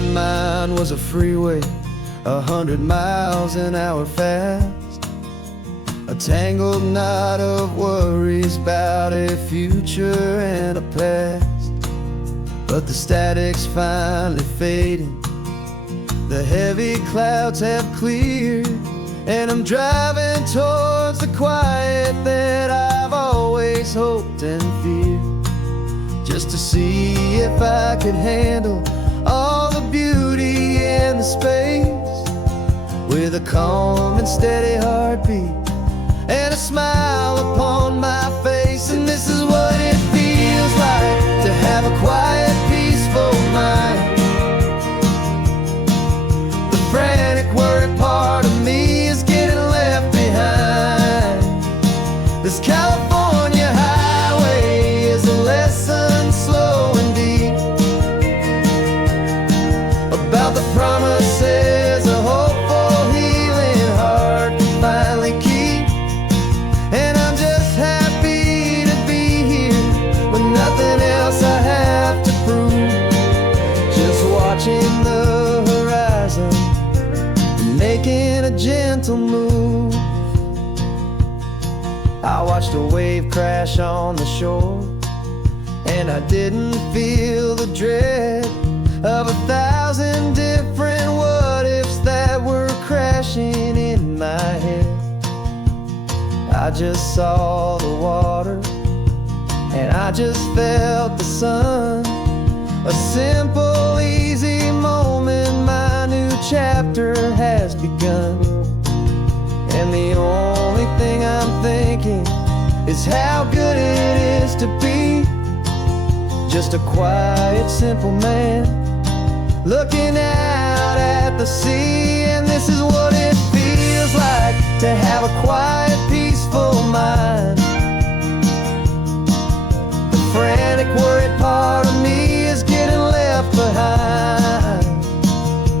my mind was a freeway, 100 miles an hour fast. A tangled knot of worries about a future and a past. But the static's finally fading, the heavy clouds have cleared, and I'm driving towards the quiet that I've always hoped and feared. Just to see if I could handle all the beauty and the space, with a calm and steady heartbeat and a smile upon my face. And this is what it feels like to have a quiet, peaceful mind. The frantic, worried part of me is getting left behind. This California highway is a lesson slow and deep about the promises a hopeful, healing heart can finally keep. And I'm just happy to be here with nothing else I have to prove. Just watching the horizon, making a gentle move. I watched a wave crash on the shore, and I didn't feel the dread of 1,000 different what-ifs that were crashing in my head. I just saw the water, and I just felt the sun. A simple, easy moment, my new chapter has begun. And the only thing I'm thinking is how good it is to be just a quiet, simple man looking out at the sea. And this is what it feels like to have a quiet, peaceful mind. The frantic, worried part of me is getting left behind.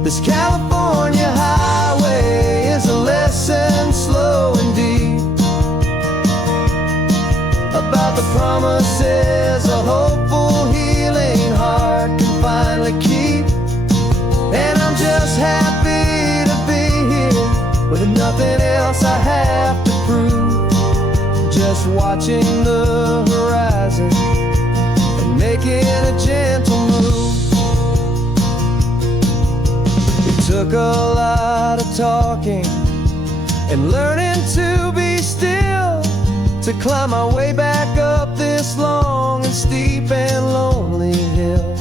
This California highway is a lesson slow and deep about the promises a hopeful, healing heart can finally keep. And I'm just happy to be here with nothing else I have to prove. Just watching the horizon and making a gentle move. It took a lot of talking and learning to be still to climb my way back up this long and steep and lonely hill.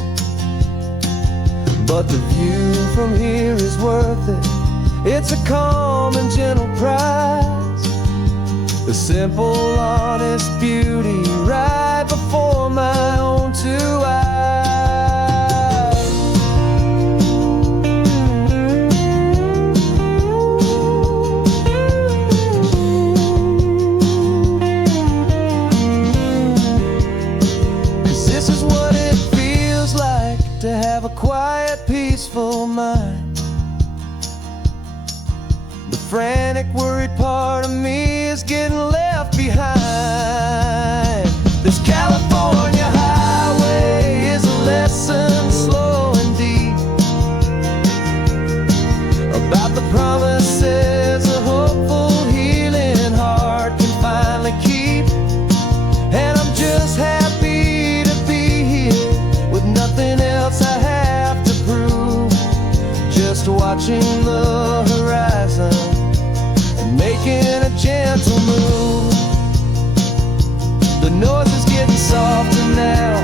But the view from here is worth it. It's a calm and gentle prize, the simple, honest beauty right before my own two eyes. This is what it feels like to have a quiet, peaceful mind. The frantic, worried part of me is getting left behind. This California highway is a lesson slow and deep about the promises a hopeful, healing heart can finally keep. And I'm just happy to be here with nothing else I have to prove. Just watching the horizon and making a gentle move. The noise is getting softer now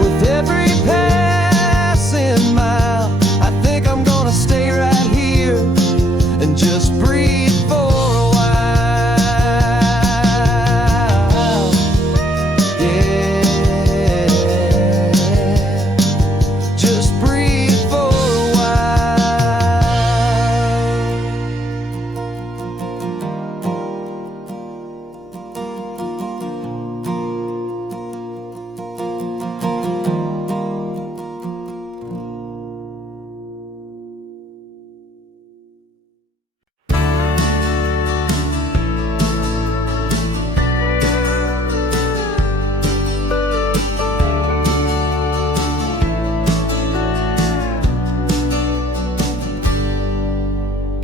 with every passing mile. I think I'm gonna stay right here and just breathe for a while. Yeah, just breathe for a while.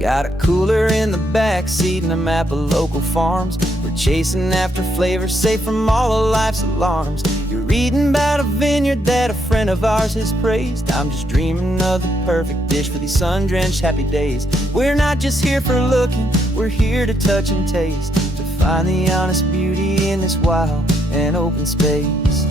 Got a cooler in the back seat and a map of local farms. We're chasing after flavors safe from all of life's alarms. You're reading about a vineyard that a friend of ours has praised. I'm just dreaming of the perfect dish for these sun-drenched happy days. We're not just here for looking, we're here to touch and taste, to find the honest beauty in this wild and open space.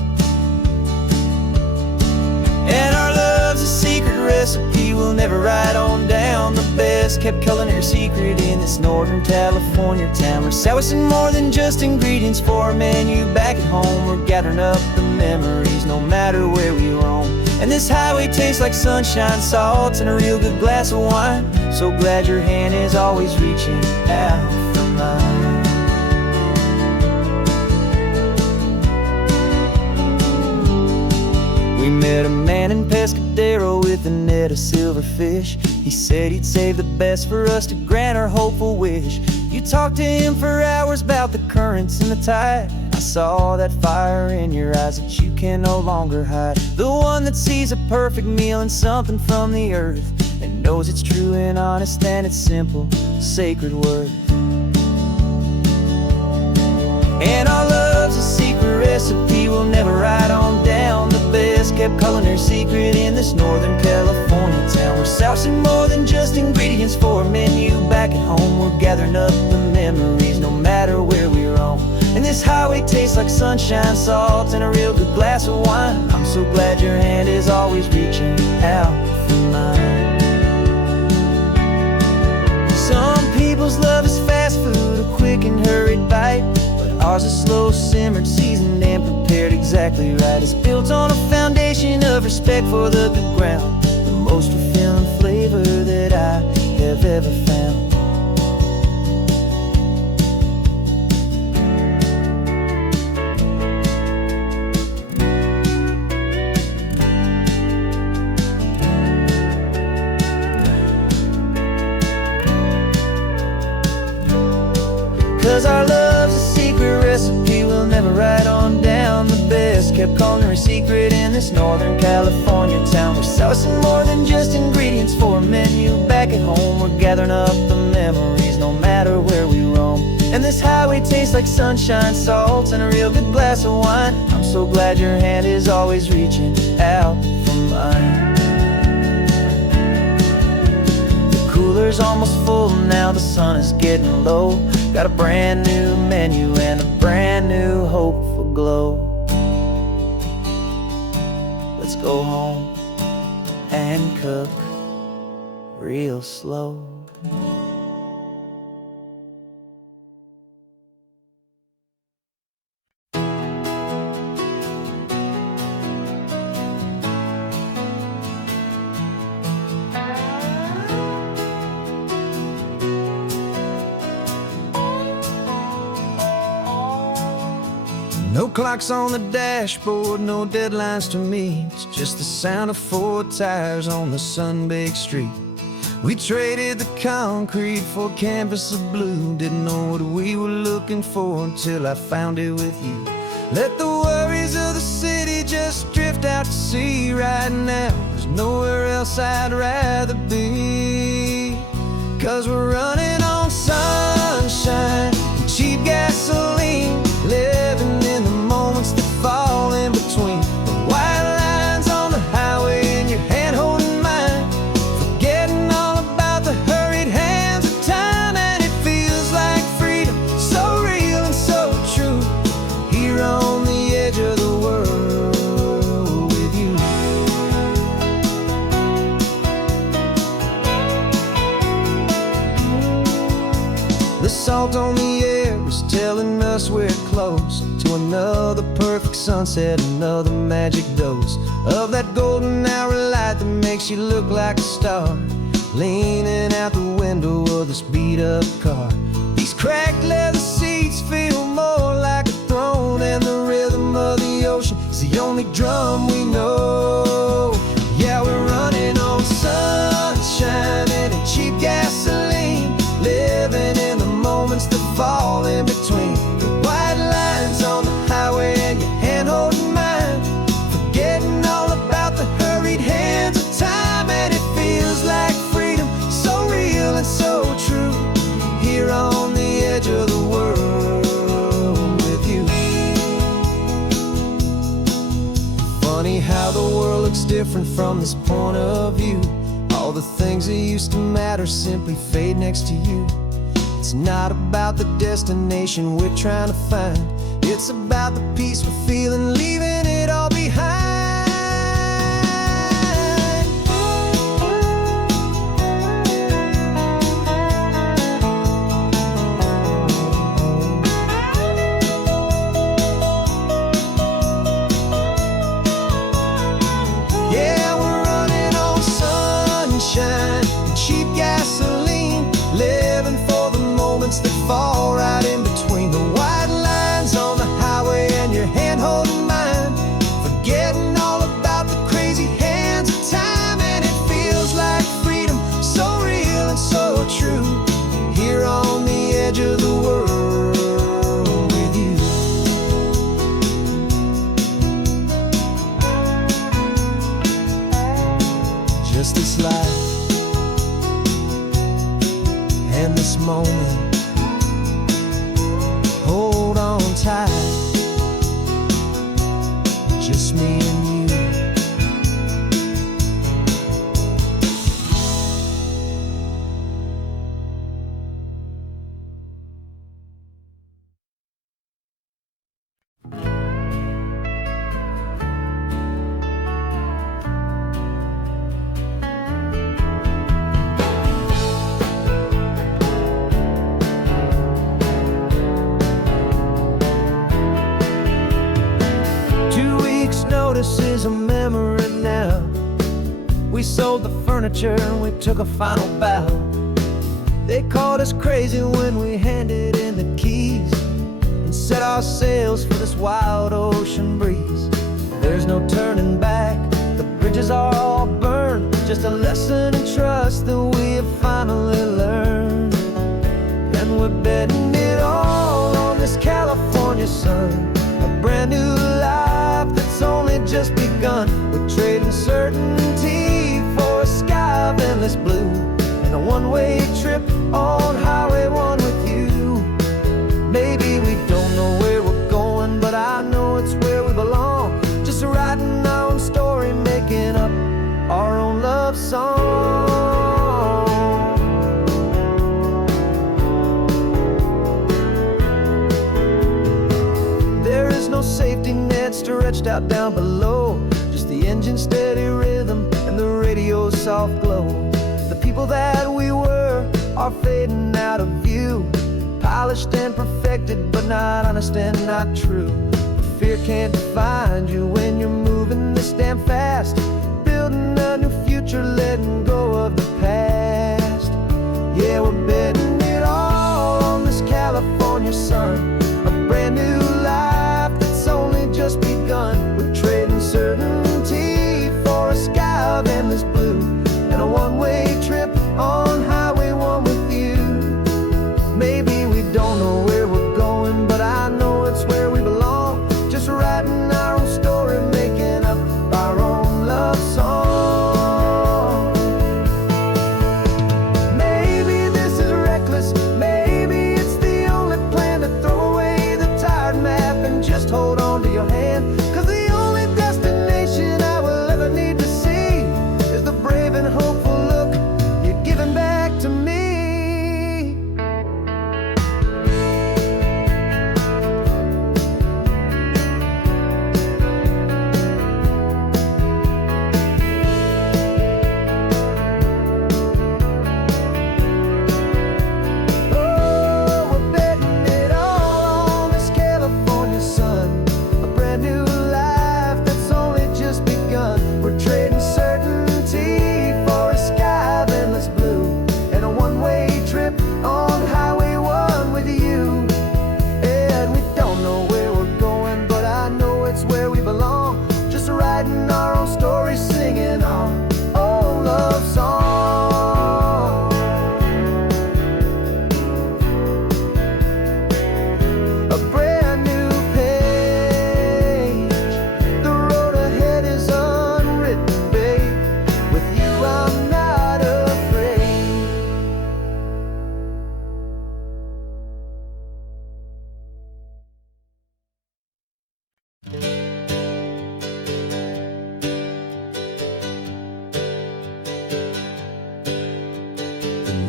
And our love's a secret recipe we'll never write on down. The best kept culinary secret in this Northern California town. We're sourcing more than just ingredients for our menu back at home. We're gathering up the memories no matter where we roam. And this highway tastes like sunshine, salt, and a real good glass of wine. So glad your hand is always reaching out for mine. We met a man in Pescadero with a net of silverfish. He said he'd save the best for us to grant our hopeful wish. You talked to him for hours about the currents and the tide. I saw that fire in your eyes that you can no longer hide. The one that sees a perfect meal in something from the earth, and knows it's true and honest and it's simple, sacred worth. And our love's a secret recipe we'll never write on down. The best kept culinary secret in this Northern California town. We're sourcing more than just ingredients for a menu back at home. We're gathering up the memories no matter where we roam. And this highway tastes like sunshine, salt, and a real good glass of wine. I'm so glad your hand is always reaching out for mine. Some people's love is fast food, a quick and hurried bite. Ours is slow simmered, seasoned, and prepared exactly right. It's built on a foundation of respect for the good ground, the most fulfilling flavor that I have ever found. 'Cause our love's a secret recipe we'll never write on down. The best kept culinary secret in this Northern California town. We're sourcing more than just ingredients for a menu back at home. We're gathering up the memories no matter where we roam. And this highway tastes like sunshine, salt, and a real good glass of wine. I'm so glad your hand is always reaching out for mine. Cooler's almost full now, the sun is getting low. Got a brand new menu and a brand new hopeful glow. Let's go home and cook real slow. No clocks on the dashboard, no deadlines to meet. It's just the sound of 4 tires on the sun-baked street. We traded the concrete for a canvas of blue. Didn't know what we were looking for until I found it with you. Let the worries of the city just drift out to sea right now. There's nowhere else I'd rather be. 'Cause we're running on sunshine and cheap gasoline, living in the moments that fall in between. The white lines on the highway and your hand holding mine, forgetting all about the hurried hands of time. And it feels like freedom, so real and so true, here on the edge of the world with you. The salt on the air is telling us we're close to another perfect sunset, another magic dose of that golden hour light that makes you look like a star, leaning out the window of this beat-up car. These cracked leather seats feel more like a throne, and the rhythm of the ocean is the only drum we know. Yeah, we're running on sunshine and a cheap gasoline, living in the moments that fall in between. The white lines on the highway and your hand holding mine, forgetting all about the hurried hands of time. And it feels like freedom, so real and so different from this point of view. All the things that used to matter simply fade next to you. It's not about the destination we're trying to find. It's about the peace we're feeling, leaving it all behind. Yeah, we're running on sunshine and cheap gasoline, living for the moments that fall right in between the white lines on the highway and your hand holding mine, forgetting all about the crazy hands of time. And it feels like freedom, so real and so true, here on the edge of the world with you. Just this life and this moment, hold on tight, just me and you. Notice is a memory now. We sold the furniture and we took a final bow. They called us crazy when we handed in the keys and set our sails for this wild ocean breeze. There's no turning back, the bridges are all burned, just a lesson in trust that we have finally learned. And we're betting it all on this California sun, a brand new life that's only just begun. We're trading certainty for a sky of endless blue and a one-way trip on Highway 1 with you. Maybe we don't know where we're going, but I know it's where we belong, just writing our own story, making up our own love song. There is no safety net stretched out down below, just the engine's steady rhythm and the radio's soft glow. The people that we were are fading out of view, polished and perfected, but not honest and not true. Fear can't define you when you're moving this damn fast, building a new future, letting go of the past. Yeah, we're betting it all on this California sun, a brand new life that's only just begun. We're trading certainty for a sky of endless blue and a one-way trip on Highway 1 with you. Maybe we don't know where we're going, but I know it's where we belong, just writing our own story, making up our own love song.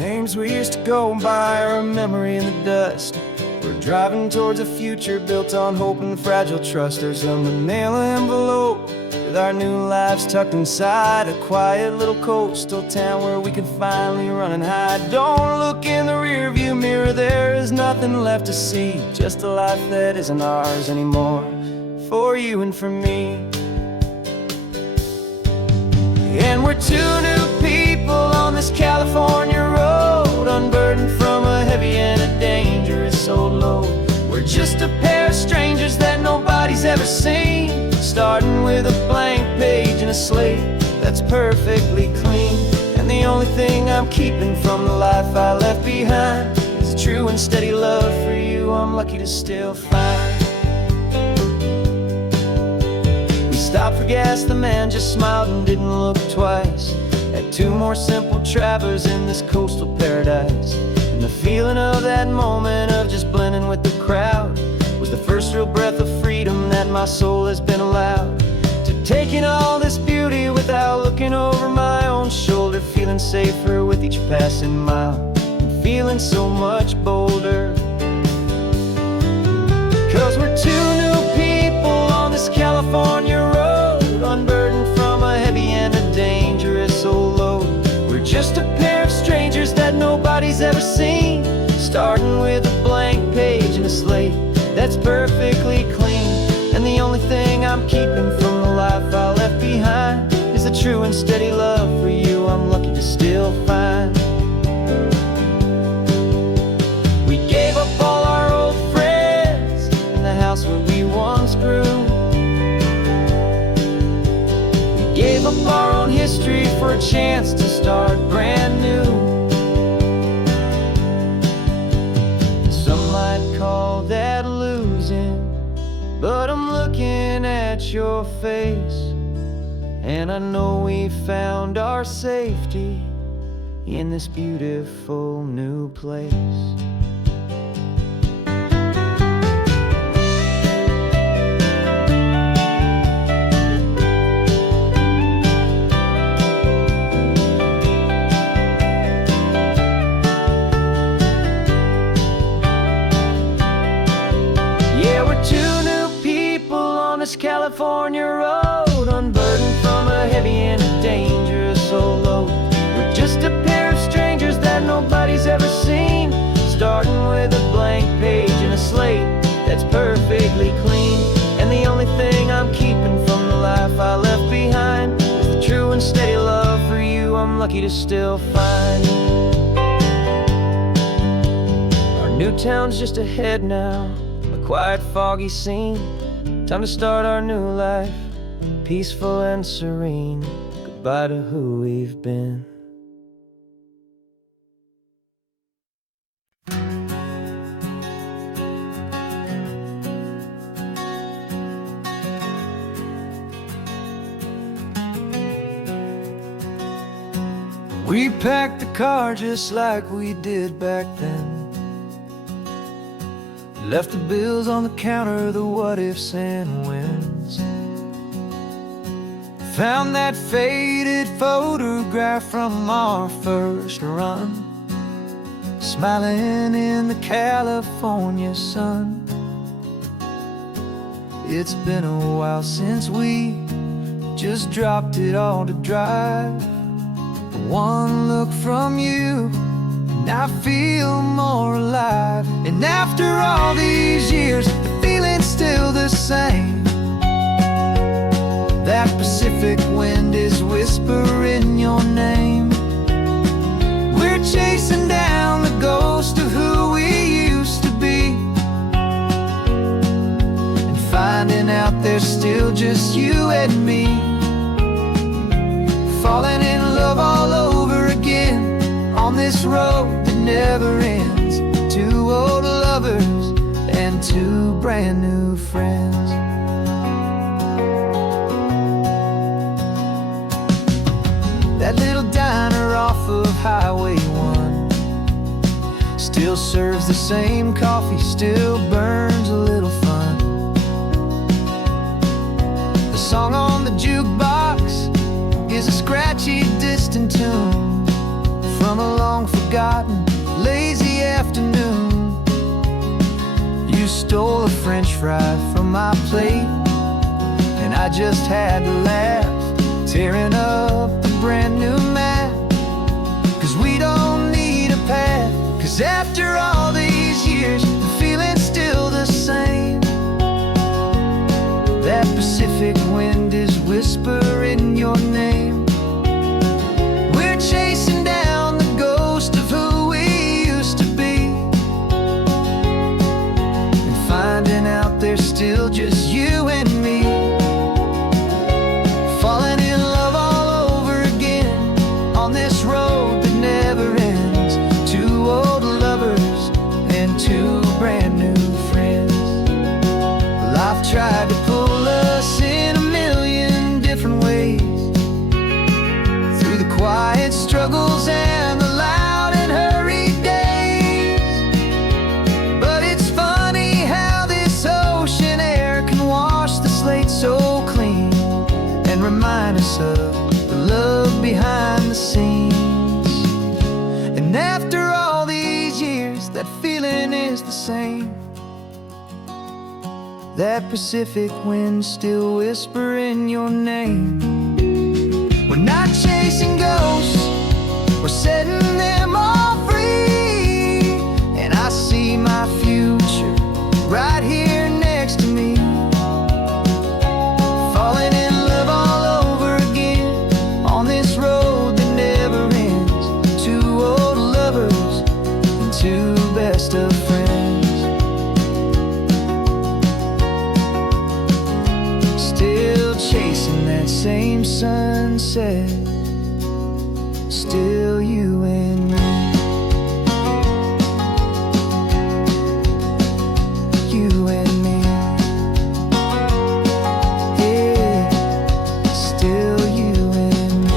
names we used to go by are a memory in the dust. We're driving towards a future built on hope and fragile trust. There's a manila envelope with our new lives tucked inside, a quiet little coastal town where we can finally run and hide. Don't look in the rearview mirror, there is nothing left to see, just a life that isn't ours anymore, for you and for me. And we're two new people on this California road, unburdened from a heavy and a dangerous old load. We're just a pair of strangers that nobody's ever seen, starting with a blank page and a slate that's perfectly clean. And the only thing I'm keeping from the life I left behind is a true and steady love for you I'm lucky to still find. We stopped for gas, the man just smiled and didn't look twice. Had two more simple travelers in this coastal paradise. And the feeling of that moment of just blending with the crowd was the first real breath of freedom that my soul has been allowed to take in all this beauty without looking over my own shoulder, feeling safer with each passing mile and feeling so much bolder. 'Cause we're two new people on this California road, unburdened from a heavy and a dangerous old load. We're just a pair of strangers that nobody's ever seen, starting with a blank page and a slate that's perfectly clean. And the only thing I'm keeping from the life I left behind is the true and steady love for you I'm lucky to still find. We gave up all our old friends in the house where we once grew. We gave up our own history for a chance to start brand new. Some might call that losing, but I'm looking at your face, and I know we found our safety in this beautiful new place. This California road, unburdened from a heavy and a dangerous old load. We're just a pair of strangers that nobody's ever seen, starting with a blank page and a slate that's perfectly clean. And the only thing I'm keeping from the life I left behind is the true and steady love for you I'm lucky to still find. Our new town's just ahead now, a quiet foggy scene. Time to start our new life, peaceful and serene. Goodbye to who we've been. We packed the car just like we did back then. Left the bills on the counter, the what ifs and whens. Found that faded photograph from our first run, smiling in the California sun. It's been a while since we just dropped it all to drive. One look from you and I feel more alive. And after all these years, the feeling's still the same. That Pacific wind is whispering your name. We're chasing down the ghost of who we used to be, and finding out there's still just you and me. Falling in love all over again on this road that never ends. Two old lovers and two brand new friends. That little diner off of Highway 1 still serves the same coffee, still burns a little fun. The song on the jukebox is a scratchy, distant tune from a long forgotten forgotten lazy afternoon. You stole a French fry from my plate, and I just had to laugh, tearing up a brand new map. Cause we don't need a path, cause after all these years, the feeling's still the same. That Pacific wind is whispering your name. We're chasing down the ghost of who we used to be, and finding out there's still just you and me. Falling in love all over again on this road that never ends. Two old lovers and two brand new friends. Life tried to pull us in a million different ways, through the quiet struggles and the loud and hurried days. But it's funny how this ocean air can wash the slate so clean, and remind us of the love behind the scenes. And after all these years, that feeling is the same. That Pacific wind still whispering your name. We're not chasing ghosts, we're setting them all free. And I see my future right here next to me. Falling in love all over again on this road that never ends. Two old lovers and two best of friends. Still chasing that same sunset, still you and me. You and me. Yeah, still you and me.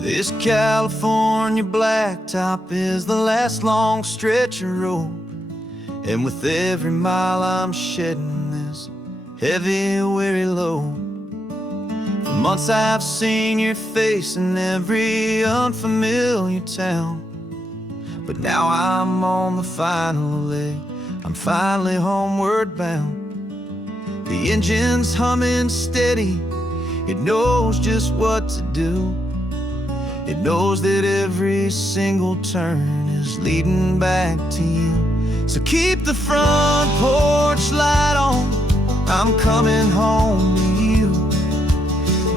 This California blacktop is the last long stretch of road, and with every mile I'm shedding this heavy, weary load. For months I've seen your face in every unfamiliar town, but now I'm on the final leg, I'm finally homeward bound. The engine's humming steady, it knows just what to do. It knows that every single turn is leading back to you. So keep the front porch light on, I'm coming home to you.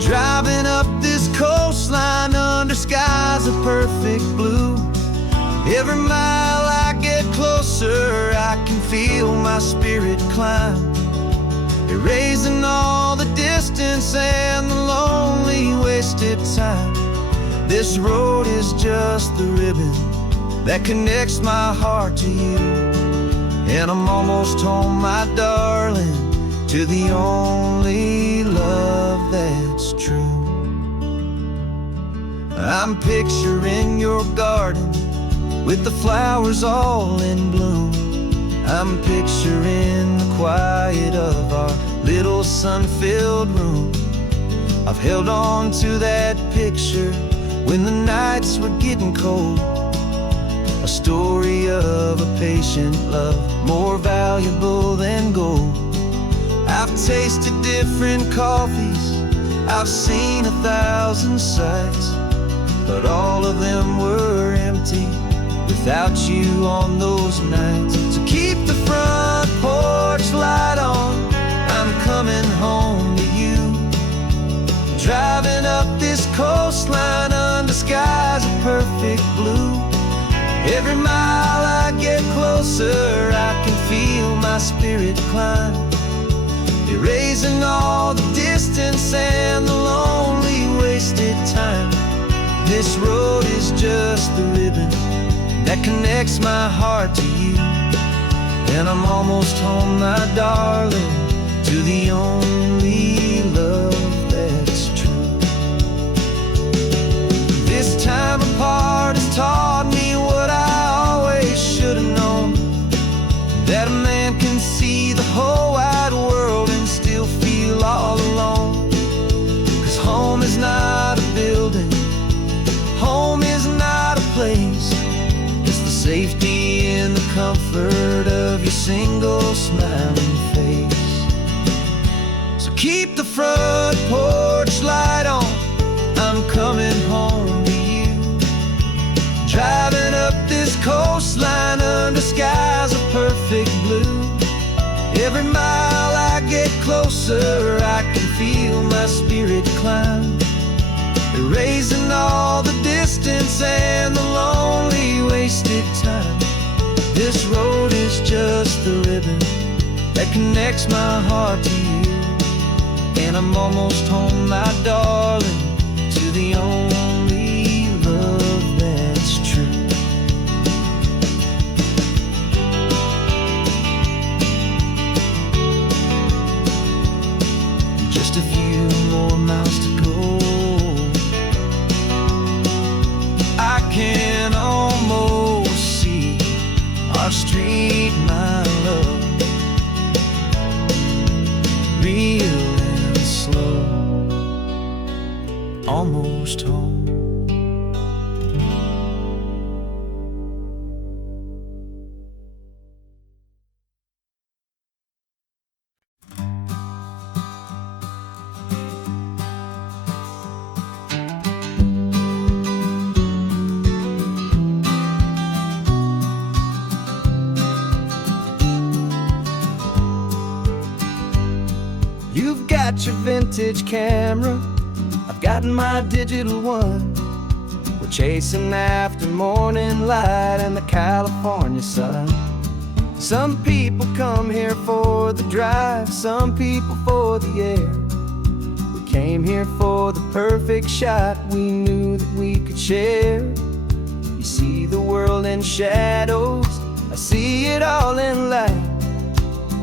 Driving up this coastline under skies of perfect blue. Every mile I get closer, I can feel my spirit climb, erasing all the distance and the lonely wasted time. This road is just the ribbon that connects my heart to you, and I'm almost home, my darling, to the only love that's true. I'm picturing your garden with the flowers all in bloom. I'm picturing the quiet of our little sun-filled room. I've held on to that picture when the nights were getting cold, a story of a patient love, more valuable than gold. I've tasted different coffees, I've seen 1,000 sights, but all of them were empty without you on those nights. So keep the front porch light on, I'm coming home to you. Driving up this coastline under skies of perfect blue. Every mile I get closer, I can feel my spirit climb, erasing all the distance and the lonely wasted time. This road is just the ribbon that connects my heart to you, and I'm almost home, my darling, to the only love that's true. This time apart is comfort of your single smiling face. So keep the front porch light on, I'm coming home to you. Driving up this coastline under skies of perfect blue. Every mile I get closer, I can feel my spirit climb, erasing all the distance and the lonely wasted time. This road is just the ribbon that connects my heart to you, and I'm almost home, my darling, to the only love that's true. Just a few more miles to go, I can almost see our street, my love, real and slow, almost home. You've got your vintage camera, I've got my digital one. We're chasing after morning light and the California sun. Some people come here for the drive, some people for the air. We came here for the perfect shot we knew that we could share. You see the world in shadows, I see it all in light.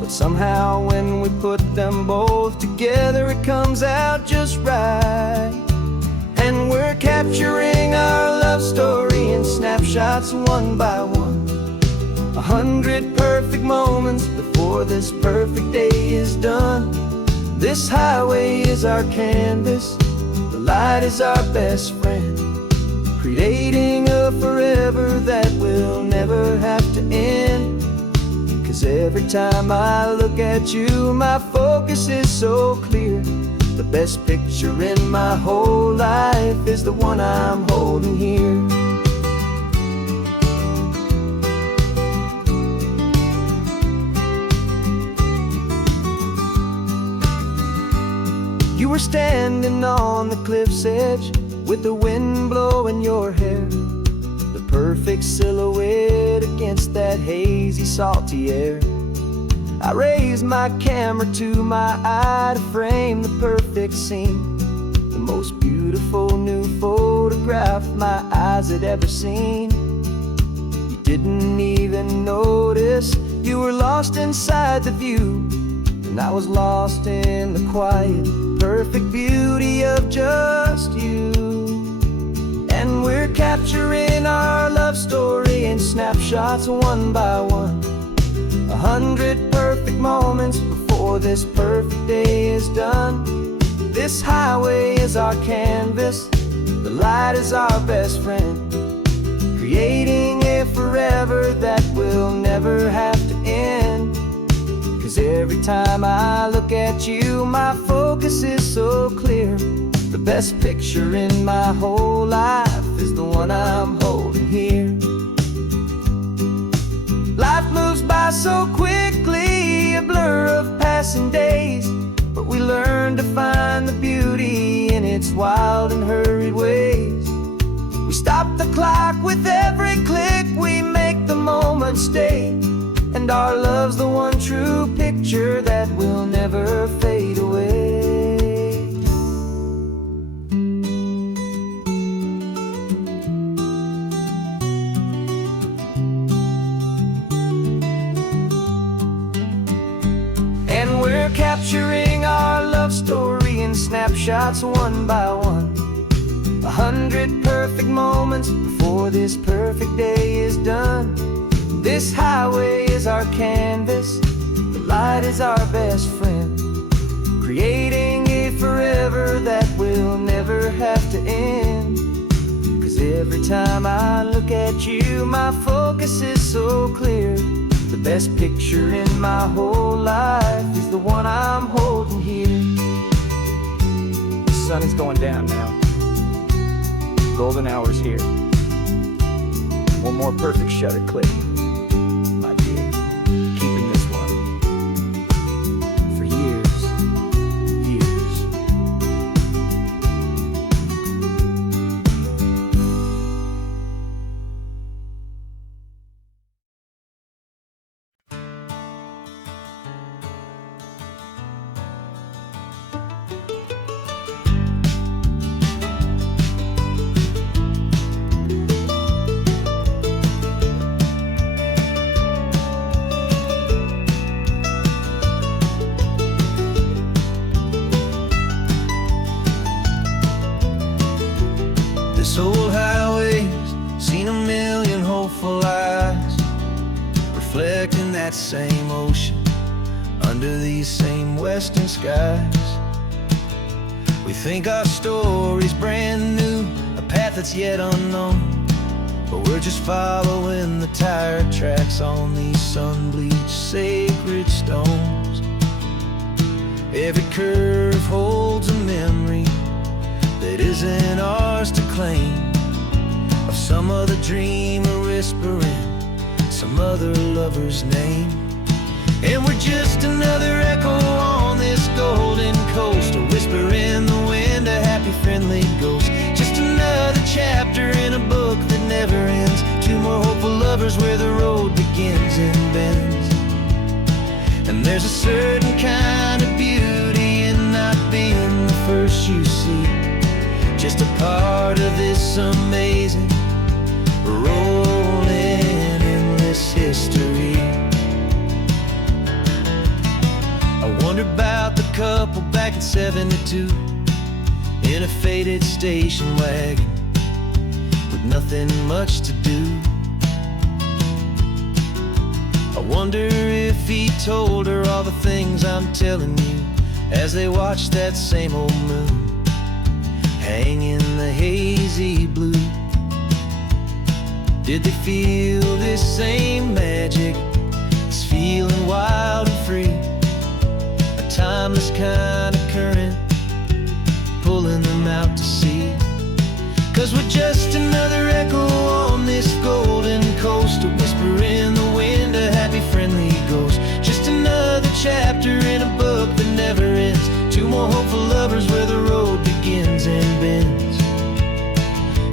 But somehow when we put them both together, it comes out just right. And we're capturing our love story in snapshots one by one. 100 perfect moments before this perfect day is done. This highway is our canvas, the light is our best friend, creating a forever that will never have to end. 'Cause every time I look at you, my focus is so clear. The best picture in my whole life is the one I'm holding here. You were standing on the cliff's edge with the wind blowing your hair, the perfect silhouette against that hazy, salty air. I raised my camera to my eye to frame the perfect scene, the most beautiful new photograph my eyes had ever seen. You didn't even notice, you were lost inside the view, and I was lost in the quiet, perfect beauty of just you. And we're capturing our love story in snapshots one by one. 100 perfect moments before this perfect day is done. This highway is our canvas, the light is our best friend, creating a forever that will never have to end. 'Cause every time I look at you, my focus is so clear. The best picture in my whole life is the one I'm holding here. Life moves by so quickly, a blur of passing days, but we learn to find the beauty in its wild and hurried ways. We stop the clock with every click, we make the moment stay, and our love's the one true picture that will never fade away. And we're capturing our love story in snapshots one by one. 100 perfect moments before this perfect day is done. This highway is our canvas, the light is our best friend, creating a forever that will never have to end. 'Cause Every time I look at you, my focus is so clear. The best picture in my whole life is the one I'm holding here. The sun is going down now. Golden hour's here. One more perfect shutter click, my dear. Keeping this one for years, years. This old highway's seen a million hopeful eyes, reflecting that same ocean under these same western skies. We think our story's brand new, a path that's yet unknown, but we're just following the tire tracks on these sun-bleached sacred stones. Every curve holds a memory that isn't ours to claim, of some other dreamer whispering some other lover's name. And we're just another echo on this golden coast, a whisper in the wind, a happy friendly ghost. Just another chapter in a book that never ends, two more hopeful lovers where the road begins and bends. And there's a certain kind of beauty in not being the first you see, just a part of this amazing, rolling, endless history. I wonder about the couple back in '72 in a faded station wagon with nothing much to do. I wonder if he told her all the things I'm telling you as they watched that same old moon hang in the hazy blue. Did they feel this same magic, this feeling wild and free, a timeless kind of current pulling them out to sea? 'Cause we're just another echo on this golden coast, a whisper in the wind, a happy friendly ghost. Just another chapter in a book that never ends, two more hopeful lovers where the road begins and bends.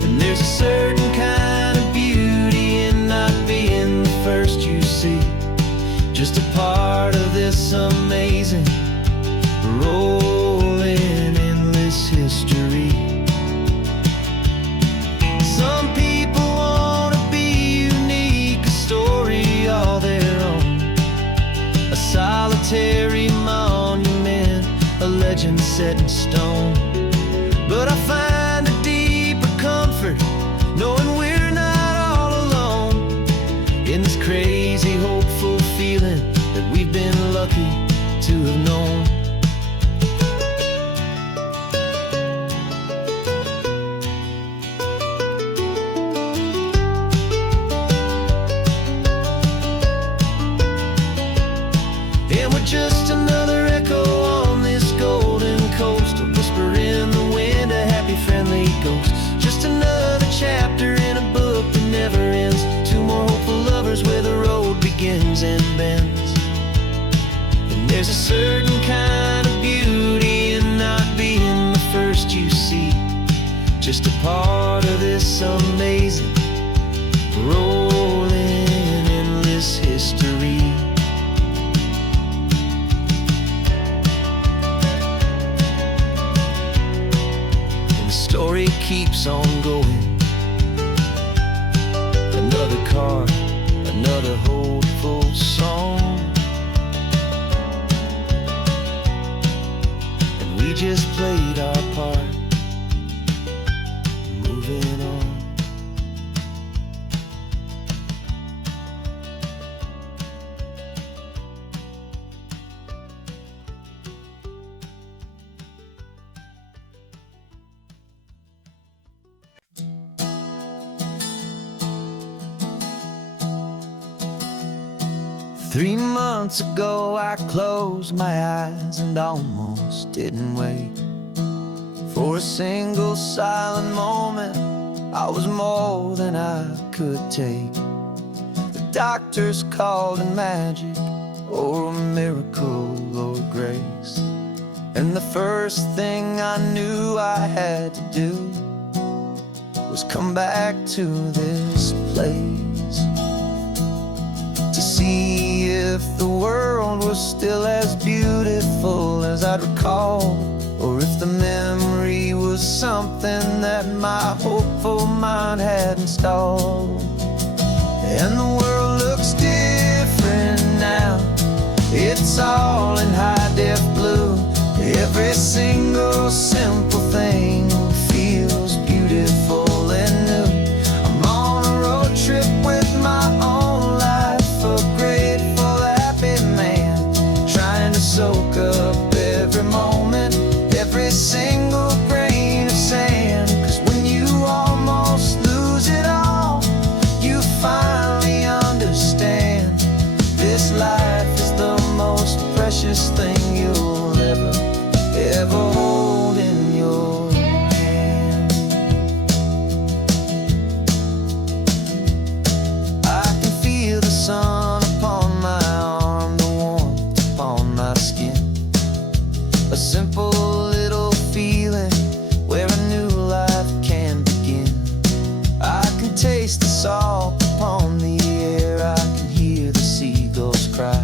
And there's a certain kind of beauty in not being the first you see, just a part of this amazing, rolling, endless history. Some people want to be unique, a story all their own, a solitary monument, a legend set in stone. But I find a deeper comfort knowing we're not all alone in this crazy, hopeful feeling that we've been lucky to have known. And we're just another echo on this golden coast, a whisper in the wind, a happy friendly ghost. Just another chapter in a book that never ends, two more hopeful lovers where the road begins and bends. And there's a certain kind of beauty in not being the first you see, just a part of this amazing, rolling, endless history. Story keeps on going. Another car, another hopeful song, and we just played our part, moving on. 3 months ago I closed my eyes and almost didn't wait for a single silent moment. I was more than I could take. The doctors called it magic, or a miracle, or grace. And the first thing I knew I had to do was come back to this place, to see if the world was still as beautiful as I'd recall, or if the memory was something that my hopeful mind had installed. And the world looks different now. It's all in high-def blue. Every single simple thing feels beautiful and new. I'm on a road trip with my own life, a grateful, happy man, trying to soak up every moment, every single grain of sand. 'Cause when you almost lose it all, you finally understand this life is the most precious thing you'll ever hold in your hand. I can feel the sun upon my arm, the warmth upon my skin, a simple little feeling where a new life can begin. I can taste the salt upon the air, I can hear the seagulls cry,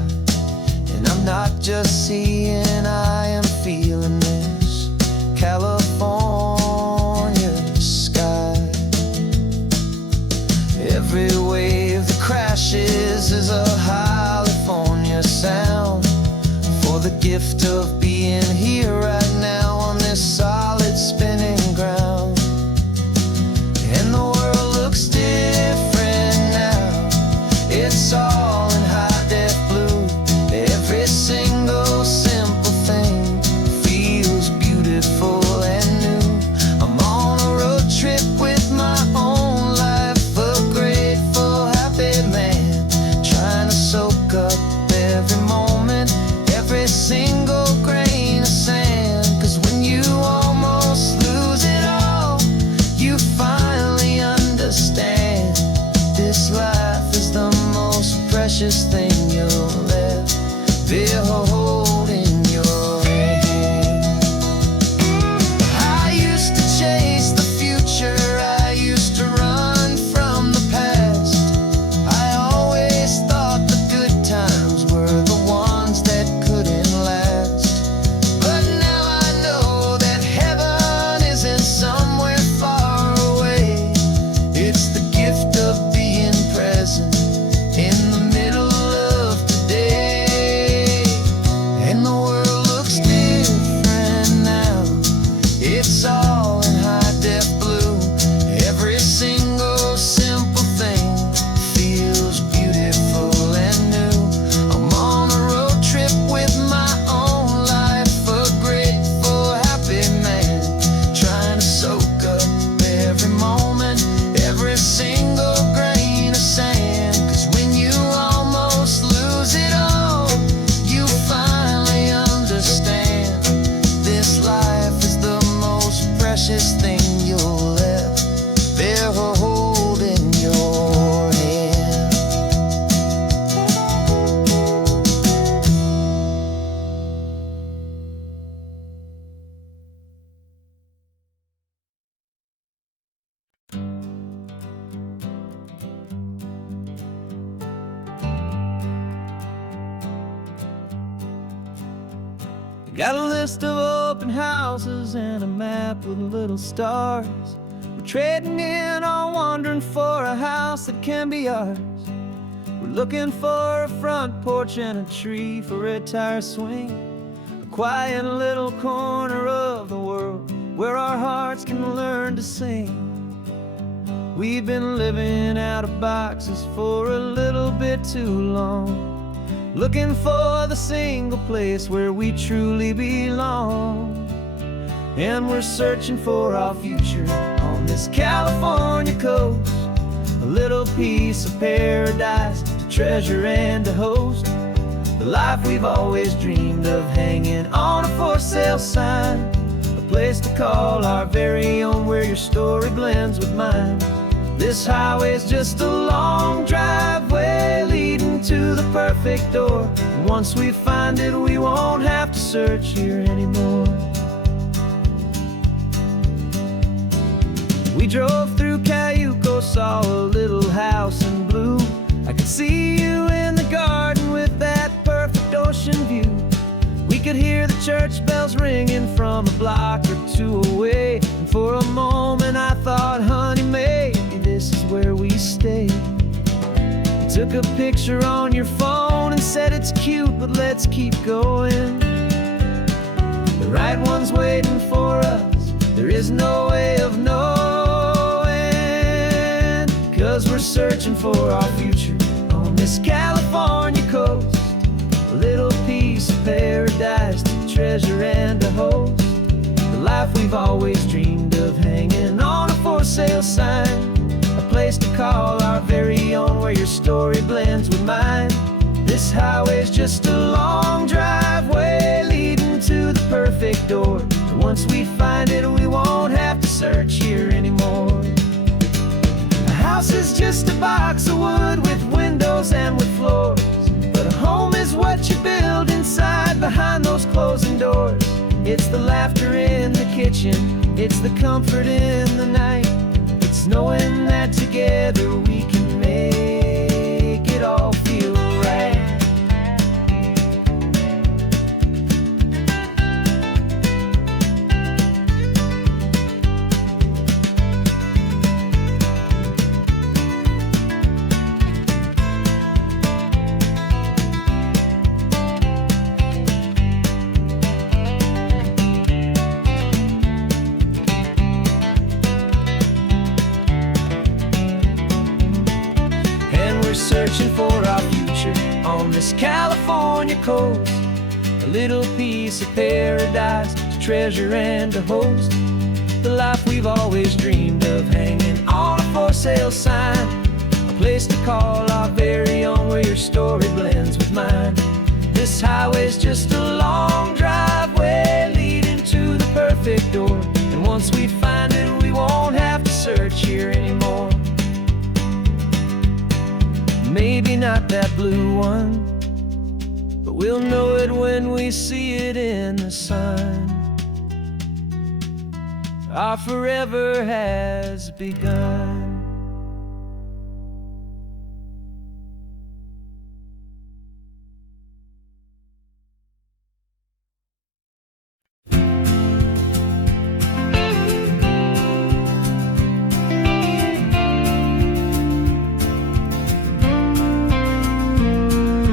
and I'm not just seeing, I am feeling this California sky. Every wave that crashes is a California sound, for the gift of being here right now on this solid spinning ground. And the world looks different now. It's all in high-def blue. Every single simple thing feels beautiful and new. I'm on a road trip with my own life, a grateful, happy man, trying to soak up every moment, every single grain of sand. 'Cause when you almost lose it all, you finally understand this life is the most precious thing you'll ever hold in your hand. I used to chase the future, I used to run from the past. I always thought the good times were the ones that couldn't last. But now I know that heaven isn't somewhere far away. It's the gift of being present in the middle of today. And the world looks different now. It's all in high-def blue. Every single simple thing feels beautiful and new. I'm on a road trip with my own life, a grateful, happy man, trying to soak up every moment, every single grain of sand. 'Cause when you almost lose it all, you finally understand this life is the most precious thing you'll ever hold in your hand. Got a list of open houses and a map with little stars. We're trading in or wandering for a house that can be ours. We're looking for a front porch and a tree for a tire swing, a quiet little corner of the world where our hearts can learn to sing. We've been living out of boxes for a little bit too long, looking for the single place where we truly belong. And we're searching for our future on this California coast, a little piece of paradise to treasure and to host. the life we've always dreamed of, hanging on a for sale sign, a place to call our very own, where your story blends with mine. This highway's just a long driveway leading to the perfect door. And once we find it, we won't have to search here anymore. We drove through Cayuco, saw a little house in blue. I could see you in the garden with that perfect ocean view. We could hear the church bells ringing from a block or two away. And for a moment I thought, honey, maybe this is where we stay. You took a picture on your phone and said it's cute, but let's keep going. The right one's waiting for us, there is no way of knowing, 'cause we're searching for our future on this California coast. A little piece of paradise to treasure and to host. The life we've always dreamed of, hanging on a for sale sign, a place to call our very own, where your story blends with mine. This highway's just a long driveway leading to the perfect door. And once we find it, we won't have to search here anymore. A house is just a box of wood with windows and with floors, but a home is what you build inside behind those closing doors. It's the laughter in the kitchen, it's the comfort in the night. It's knowing that together we can make it all feel right. Searching for our future on this California coast, a little piece of paradise to treasure and to host. The life we've always dreamed of, hanging on a for sale sign, a place to call our very own, where your story blends with mine. This highway's just a long driveway leading to the perfect door. And once we find it, we won't have to search here anymore. Maybe not that blue one, but we'll know it when we see it in the sun. Our forever has begun.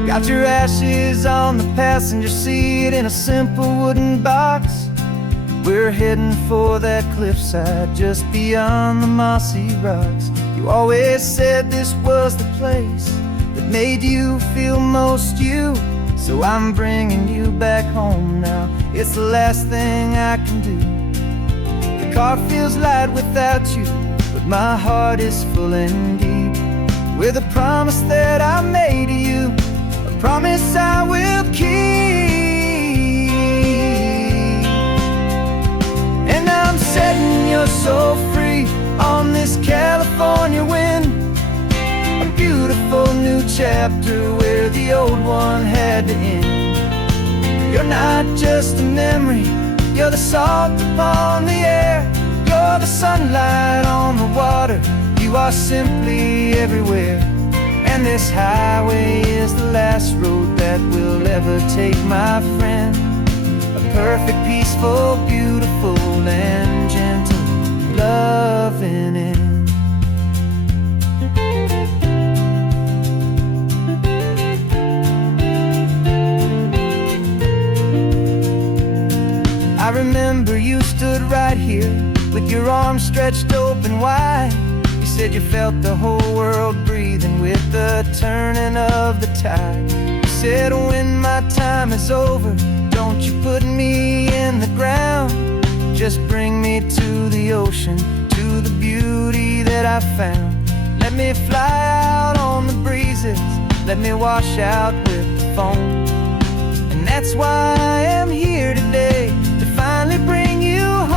Got your ashes on the passenger seat in a simple wooden box. We're heading for that cliffside just beyond the mossy rocks. You always said this was the place that made you feel most you. So I'm bringing you back home now, it's the last thing I can do. The car feels light without you, but my heart is full and deep with a promise that I made to you, promise I will keep. And I'm setting your soul free on this California wind, a beautiful new chapter where the old one had to end. You're not just a memory, you're the salt upon the air, you're the sunlight on the water, you are simply everywhere. And this highway is the last road that we'll ever take, my friend. A perfect, peaceful, beautiful, and gentle loving end. I remember you stood right here with your arms stretched open wide. You said you felt the whole world breathing with the turning of the tide. You said when my time is over, don't you put me in the ground, just bring me to the ocean, to the beauty that I found. Let me fly out on the breezes, let me wash out with the foam. That's why I am here today, to finally bring you home.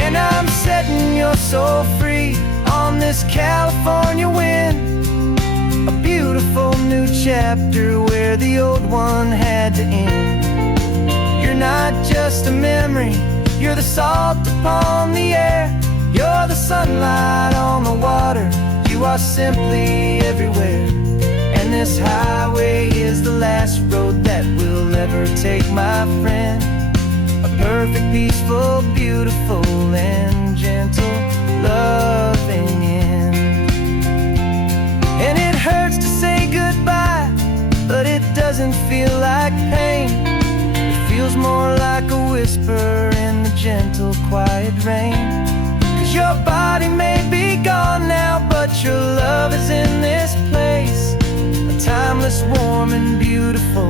And I'm setting your soul free on this California wind, a beautiful new chapter where the old one had to end. You're not just a memory, you're the salt upon the air, you're the sunlight on the water, you are simply everywhere. And this highway is the last road that we'll ever take, my friend. A perfect, peaceful, beautiful, and gentle, loving end. And it hurts to say goodbye, but it doesn't feel like pain. It feels more like a whisper in the gentle, quiet rain. 'Cause your body may be gone now, but your love is in this place, a timeless, warm, and beautiful,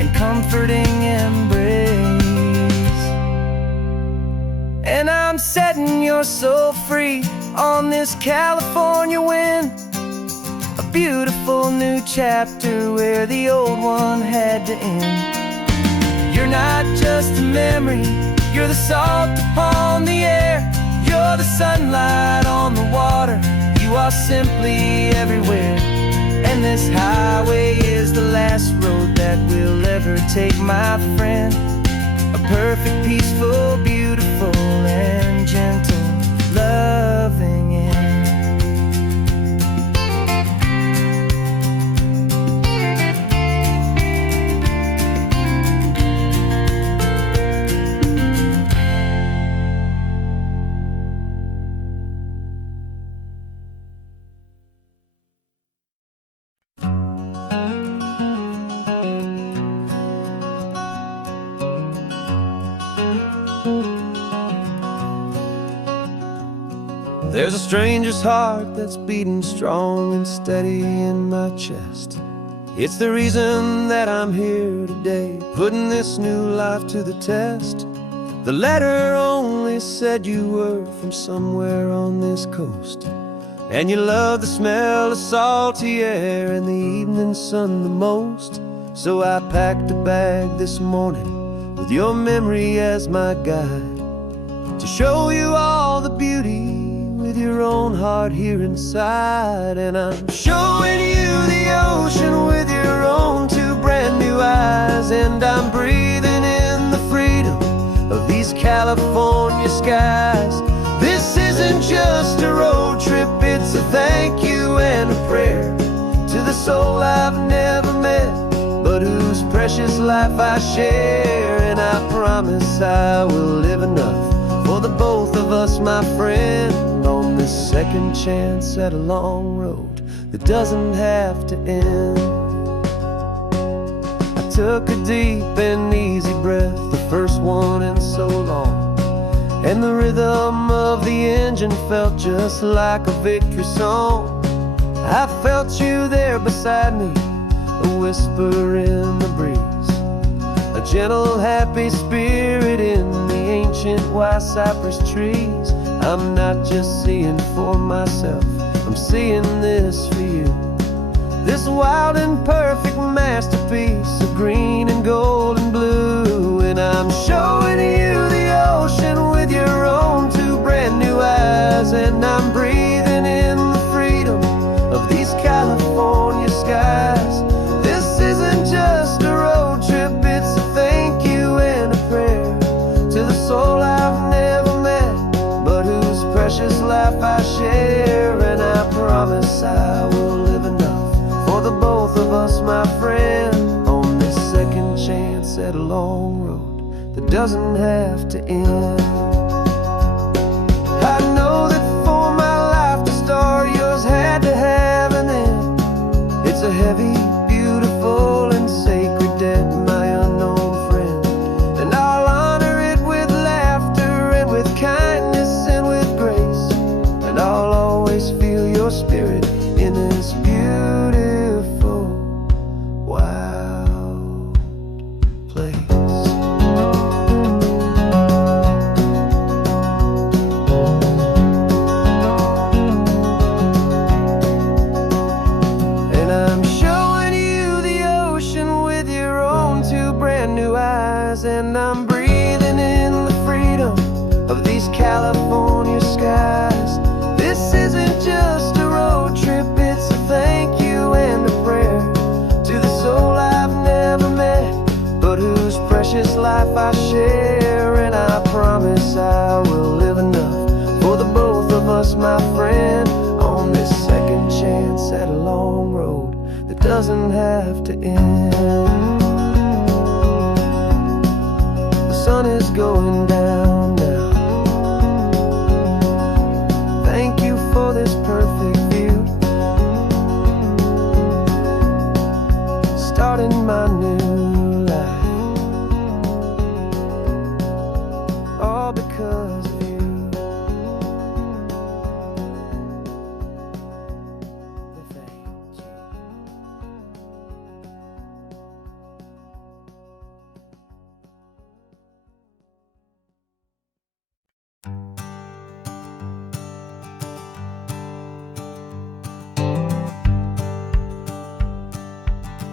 and comforting embrace. And I'm setting your soul free on this California wind, a beautiful new chapter where the old one had to end. You're not just a memory, you're the salt upon the air, you're the sunlight on the water, you are simply everywhere. And this highway is the last road that we'll ever take, my friend. A perfect, peaceful, beautiful, and gentle, loving end. There's a stranger's heart that's beating strong and steady in my chest. It's the reason that I'm here today, putting this new life to the test. The letter only said you were from somewhere on this coast, and you love the smell of salty air and the evening sun the most. So I packed a bag this morning with your memory as my guide, to show you all the beauty with your own heart here inside. And I'm showing you the ocean with your own two brand new eyes, and I'm breathing in the freedom of these California skies. This isn't just a road trip, it's a thank you and a prayer to the soul I've never met, but whose precious life I share. And I promise I will live enough for the both of us, my friend, on this second chance at a long road that doesn't have to end. I took a deep and easy breath, the first one in so long, and the rhythm of the engine felt just like a victory song. I felt you there beside me, a whisper in the breeze, a gentle, happy spirit in the ancient white cypress trees. I'm not just seeing for myself, I'm seeing this for you, this wild and perfect masterpiece of green and gold and blue. And I'm showing you the ocean with your own two brand new eyes, and I'm breathing in the freedom of these California skies. This isn't just a road trip, it's a thank you and a prayer to the soul I've never met, but whose precious life I share. And I promise I will live enough for the both of us, my friend, on this second chance at a long road that doesn't have to end. I know that for my life to start, yours had to have an end. It's a heavy, beautiful, and sacred debt, my unknown friend, and I'll honor it with laughter and with kindness and with grace, and I'll always feel your spirit in this beautiful, wild place. California skies. This isn't just a road trip, it's a thank you and a prayer to the soul I've never met, but whose precious life I share. And I promise I will live enough for the both of us, my friend, on this second chance at a long road that doesn't have to end. The sun is going down now. Thank you for this perfect view, starting my new life, all because of you. Thank you.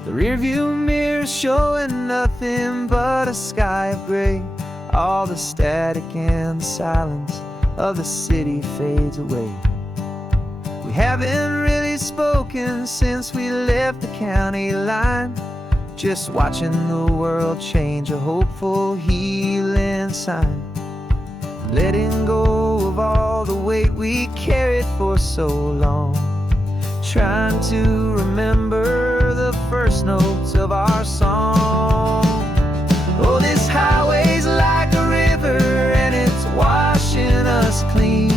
The rearview mirror showing nothing but a sky of gray. All the static and the silence of the city fades away. We haven't really spoken since we left the county line, just watching the world change, a hopeful healing sign. Letting go of all the weight we carried for so long, trying to remember the first notes of our song. Oh, this highway's like a river and it's washing us clean,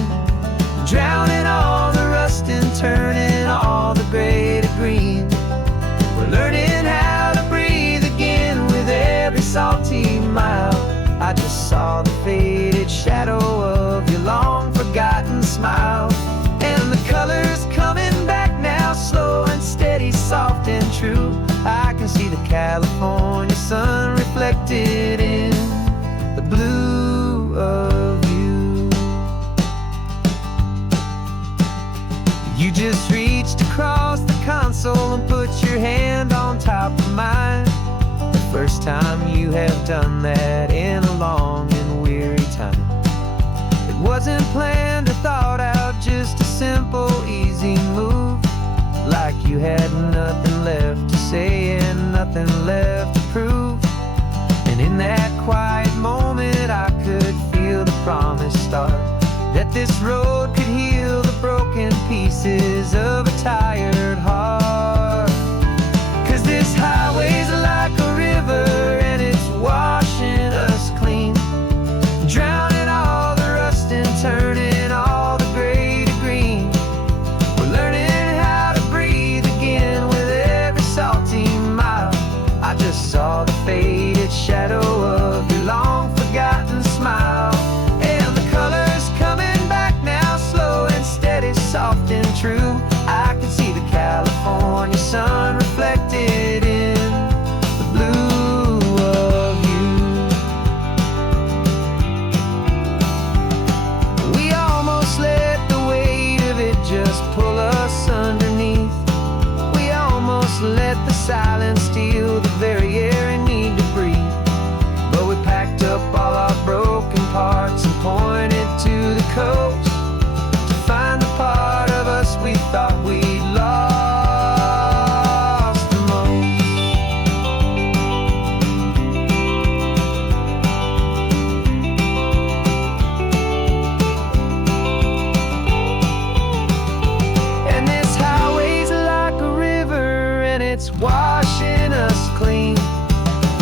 drowning all the rust and turning all the gray to green. We're learning how to breathe again with every salty mile. I just saw the faded shadow of your long forgotten smile, and the colors coming back now, slow and steady, soft and true. I can see the California sun reflected in the blue of you. You just reached across the console and put your hand on top of mine. The first time you have done that in a long and weary time. It wasn't planned or thought out, just a simple, easy move. Like you had nothing left to say and nothing left to prove. And in that quiet moment I could feel the promise start, that this road could heal the broken pieces of a tired heart. 'Cause this highway's like a river and it's washing us clean, drowning all the rust and turning all the gray to green. We're learning how to breathe again with every salty mile. I just saw the faded shadow of your long forgotten smile, and the colors coming back now, slow and steady, soft and true. I can see the California sun reflected in the blue of you. We almost let the weight of it just pull us underneath. We almost let the silence steal the very air and need to breathe. But we packed up all our broken parts and pointed to the coast to find the part of us we thought we'd lost the most. And this highway's like a river and it's washing us clean,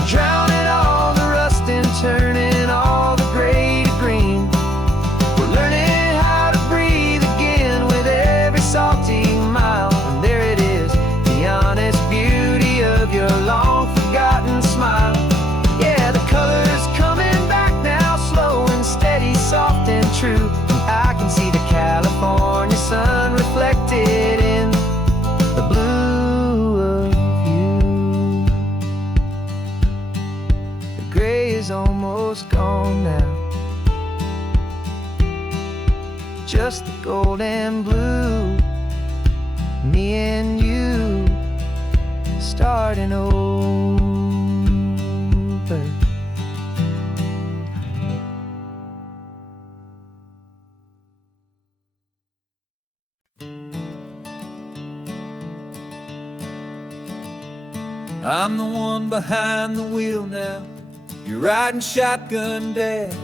drowning all the rust and turning all the gray to green. We're learning how to breathe again with every salty mile. And there it is, the honest beauty of your long forgotten smile. Yeah, the colors coming back now, slow and steady, soft and true. I can see the California sun reflected in the blue of you. The gray is almost gone now, just the gold and blue. Me and you starting over. I'm the one behind the wheel now. You're riding shotgun, Dad,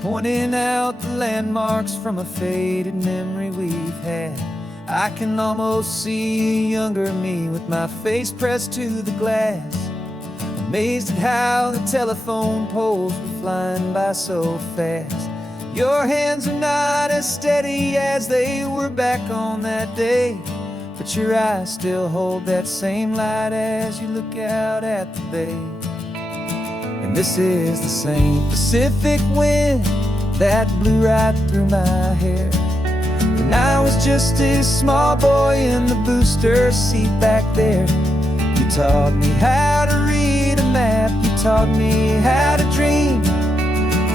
pointing out the landmarks from a faded memory we've had. I can almost see a younger me with my face pressed to the glass, amazed at how the telephone poles were flying by so fast. Your hands are not as steady as they were back on that day, but your eyes still hold that same light as you look out at the bay. And this is the same Pacific wind that blew right through my hair when I was just a small boy in the booster seat back there. You taught me how to read a map, you taught me how to dream,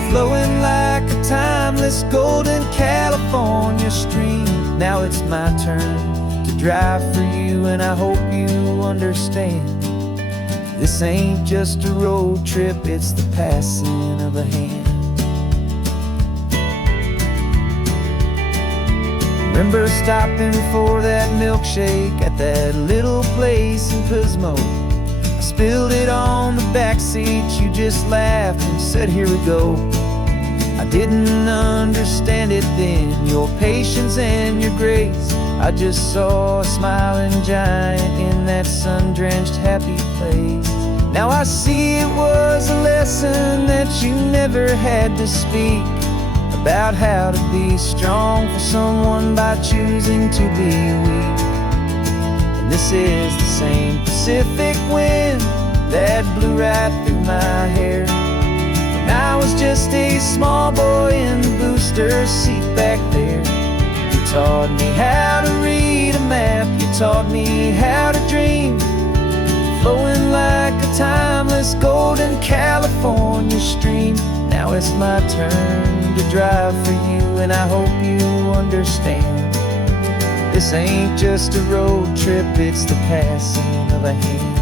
flowing like a timeless golden California stream. Now it's my turn to drive for you, and I hope you understand. This ain't just a road trip, it's the passing of a hand. Remember stopping for that milkshake at that little place in Pismo. I spilled it on the back seat, you just laughed and said, "Here we go." I didn't understand it then, your patience and your grace. I just saw a smiling giant in that sun-drenched happy place. Now I see it was a lesson that you never had to speak, about how to be strong for someone by choosing to be weak. And this is the same Pacific wind that blew right through my hair when I was just a small boy in the booster seat back there. You taught me how to read a map, you taught me how to dream, flowing like a timeless golden California stream. Now it's my turn to drive for you, and I hope you understand. This ain't just a road trip, it's the passing of a hand.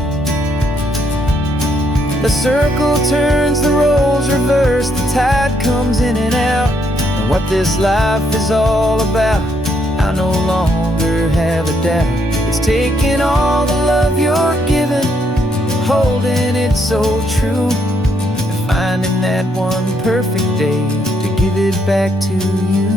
The circle turns, the roles reverse, the tide comes in and out. And what this life is all about, I no longer have a doubt. It's taking all the love you're giving, holding it so true, and finding that one perfect day to give it back to you.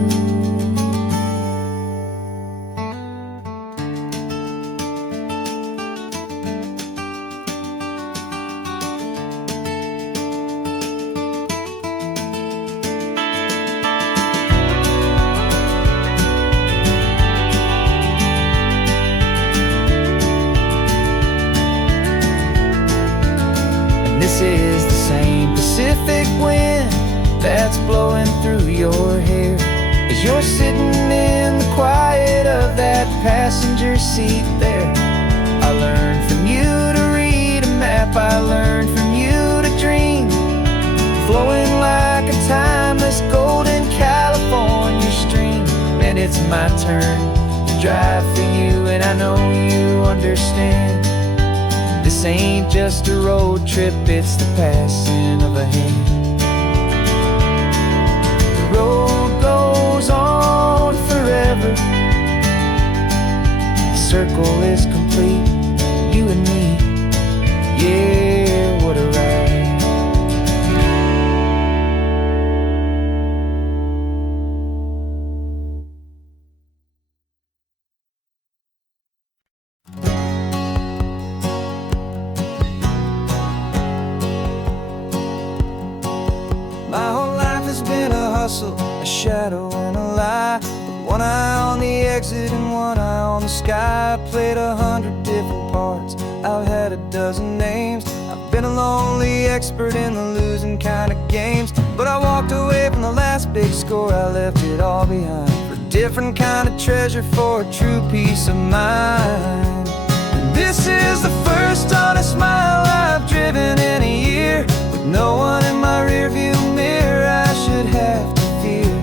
This is the same Pacific wind that's blowing through your hair as you're sitting in the quiet of that passenger seat there. I learned from you to read a map, I learned from you to dream, flowing like a timeless golden California stream. And it's my turn to drive for you, and I know you understand. This ain't just a road trip, it's the passing of a hand. The road goes on forever, the circle is complete, you and me, yeah, what a ride. My whole life has been a hustle, a shadow and a lie, with one eye on the exit and one eye on the sky. I played 100 different parts, I've had a dozen names. I've been a lonely expert in the losing kind of games, but I walked away from the last big score, I left it all behind for a different kind of treasure, for a true peace of mind. And this is the first honest mile I've driven in a year, with no one in my rearview mirror I should have to fear.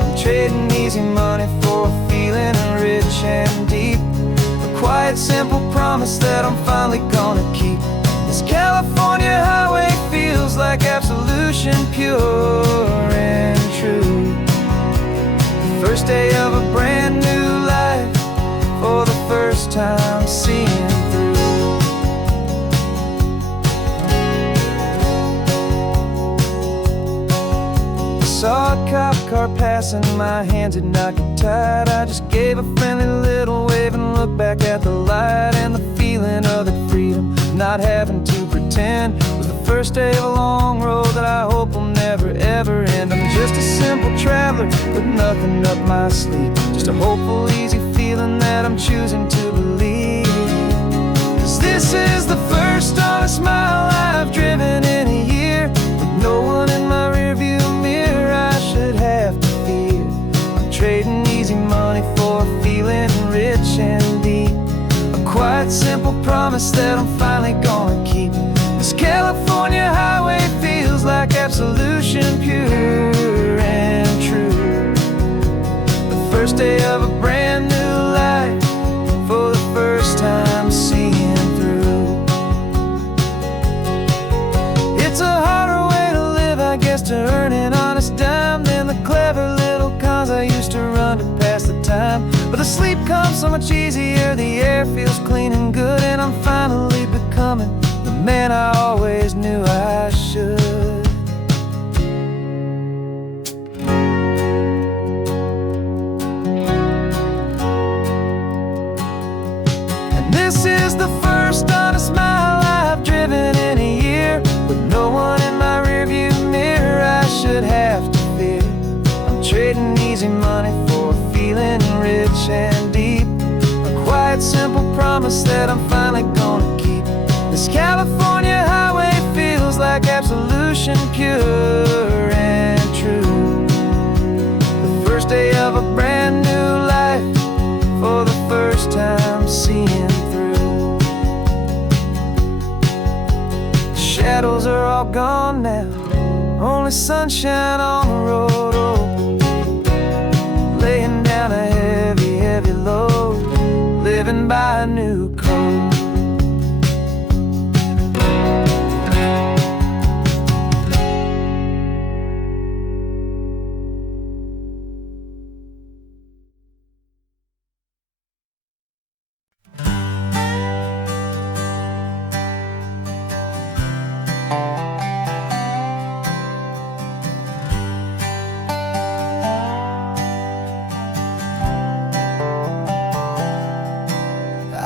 I'm trading easy money for a feeling rich and deep, a quiet simple promise that I'm finally gonna keep. This California highway feels like absolution, pure and true. The first day of a brand new life, for the first time seeing through. car passing, my hands had not get tied. I just gave a friendly little wave and looked back at the light. And the feeling of that freedom, not having to pretend, was the first day of a long road that I hope will never ever end. I'm just a simple traveler with nothing up my sleeve, just a hopeful, easy feeling that I'm choosing to believe. 'Cause this is the first honest mile I've driven in a year, with no one in my rearview mirror I should have to fear. I'm trading easy money for a feeling rich and deep, a quiet, simple promise that I'm finally gonna keep. This California highway feels like absolution, pure and true. The first day of a brand new life, for the first time seeing through. It's a harder way to live, I guess, to earn an honest dime than the clever little cons I used to run to pass the time. But the sleep comes so much easier, the air feels clean and good, and I'm finally becoming the man I always knew I should. And this is the first honest mile I've driven in a year, with no one in my rearview mirror I should have to fear. I'm trading easy money for a feeling rich and deep, a quiet, simple promise that I'm finally gonna keep. This California highway feels like absolution, pure and true. The first day of a brand new life, for the first time seeing through. The shadows are all gone now, only sunshine on the road. Oh, laying down a heavy, heavy load, living by a new code.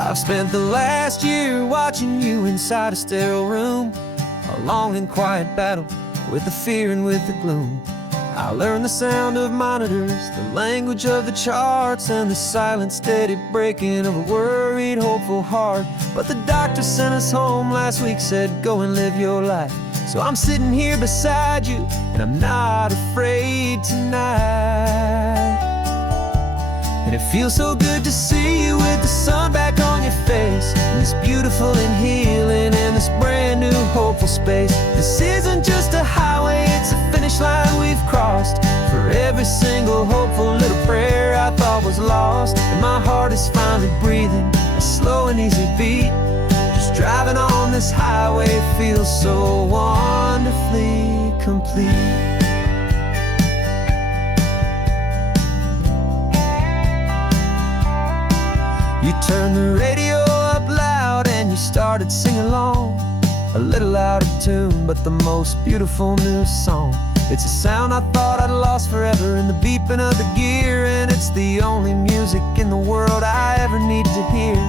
I've spent the last year watching you inside a sterile room, a long and quiet battle with the fear and with the gloom. I learned the sound of monitors, the language of the charts, and the silent, steady breaking of a worried, hopeful heart. But the doctor sent us home last week, said go and live your life. So I'm sitting here beside you, and I'm not afraid tonight. And it feels so good to see you with the sun back on your face, and this beautiful and healing in this brand new hopeful space. This isn't just a highway, it's a finish line we've crossed. For every single hopeful little prayer I thought was lost, and my heart is finally breathing a slow and easy beat. Just driving on this highway feels so wonderfully complete. You turned the radio up loud and you started singing along, a little out of tune, but the most beautiful new song. It's a sound I thought I'd lost forever in the beeping of the gear, and it's the only music in the world I ever need to hear.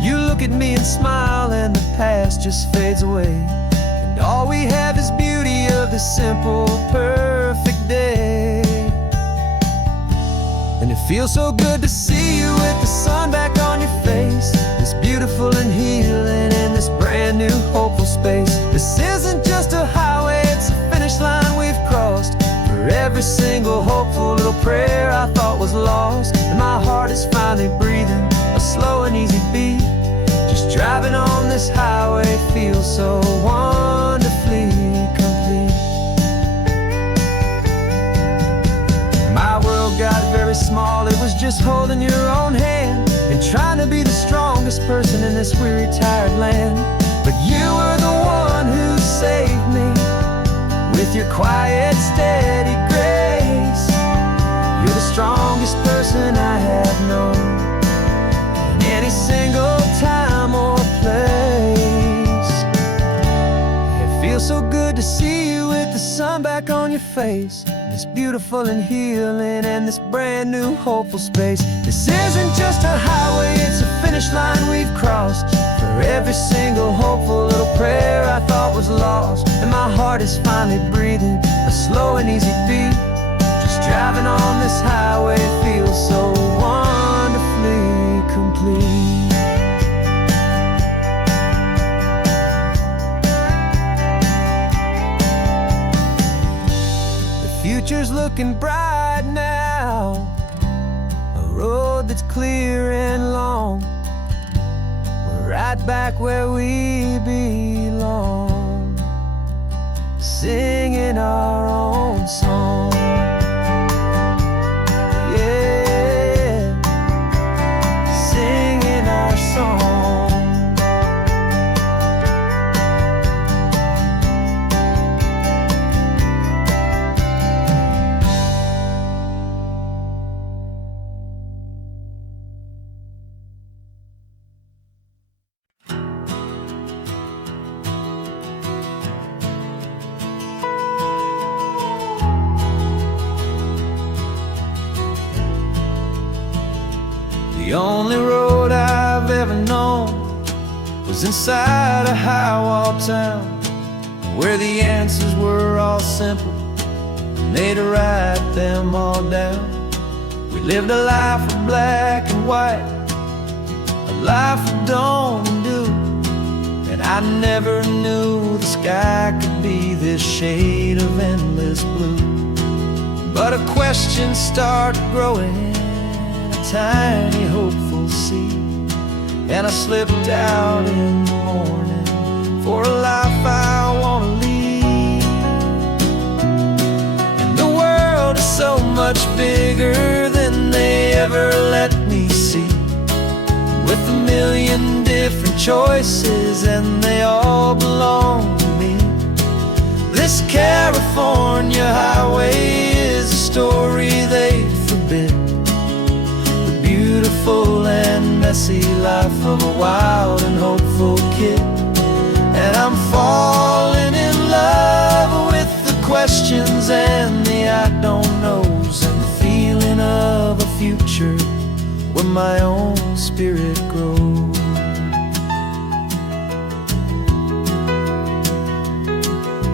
You look at me and smile, and the past just fades away, and all we have is beauty of this simple, perfect day. And it feels so good to see you with the sun back on your face, this beautiful and healing in this brand new hopeful space. This isn't just a highway, it's a finish line we've crossed. For every single hopeful little prayer I thought was lost, and my heart is finally breathing a slow and easy beat. Just driving on this highway feels so wonderfully complete. My world got very small, it was just holding your own hand and trying to be the strongest person in this weary, tired land. But you were the one who saved me with your quiet, steady grace. You're the strongest person I have known in any single time or place. It feels so good to see you with the sun back on your face. It's beautiful and healing in this brand new hopeful space. This isn't just a highway, it's a finish line we've crossed. For every single hopeful little prayer I thought was lost. And my heart is finally breathing a slow and easy beat. Just driving on this highway feels so wonderfully complete. Future's looking bright now, a road that's clear and long. We're right back where we belong, singing our own song. Yeah, singing our song. The only road I've ever known was inside a high-wall town, where the answers were all simple, and they'd write them all down. We lived a life of black and white, a life of dawn and dew, and I never knew the sky could be this shade of endless blue. But a question started growing, tiny hopeful seed, and I slipped out in the morning for a life I want to lead. And the world is so much bigger than they ever let me see, with a million different choices and they all belong to me. This California highway is a story they forbid, beautiful and messy life of a wild and hopeful kid. And I'm falling in love with the questions and the I don't knows, and the feeling of a future where my own spirit grows.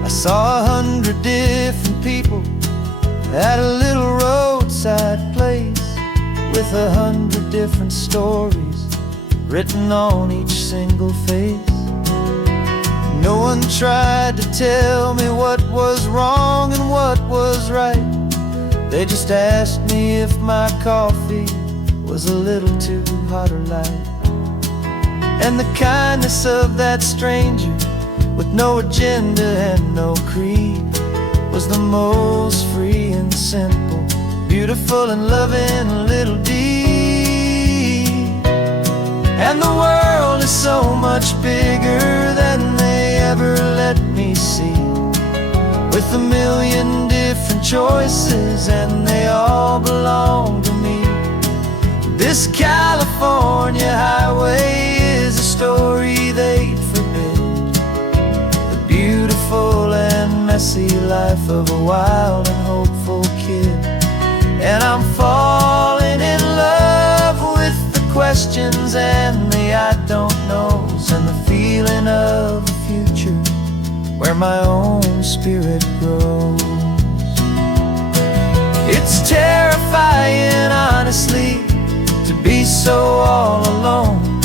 I saw 100 different people at a little roadside place, with 100 different stories written on each single face. No one tried to tell me what was wrong and what was right. They just asked me if my coffee was a little too hot or light. And the kindness of that stranger, with no agenda and no creed, was the most free and simple, beautiful and loving little deed. And the world is so much bigger than they ever let me see, with a million different choices and they all belong to me. This California highway is a story they forbid, the beautiful and messy life of a wild and hopeful kid. And I'm falling in love with the questions and the I don't knows, and the feeling of a future where my own spirit grows. It's terrifying, honestly, to be so all alone,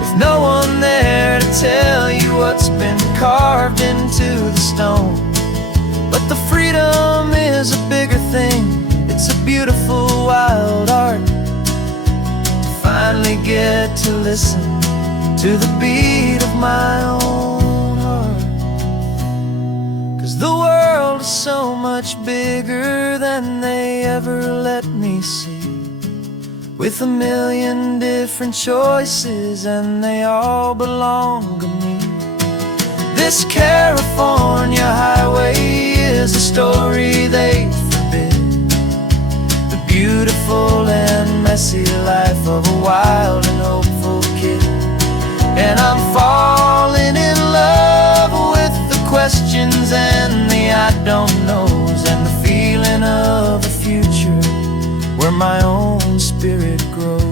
with no one there to tell you what's been carved into the stone. But the freedom is a bigger thing. It's a beautiful wild art to finally get to listen to the beat of my own heart. 'Cause the world is so much bigger than they ever let me see, with a million different choices and they all belong to me. This California highway is a story they forbid, the beautiful and messy life of a wild and hopeful kid. And I'm falling in love with the questions and the I don't knows, and the feeling of a future where my own spirit grows.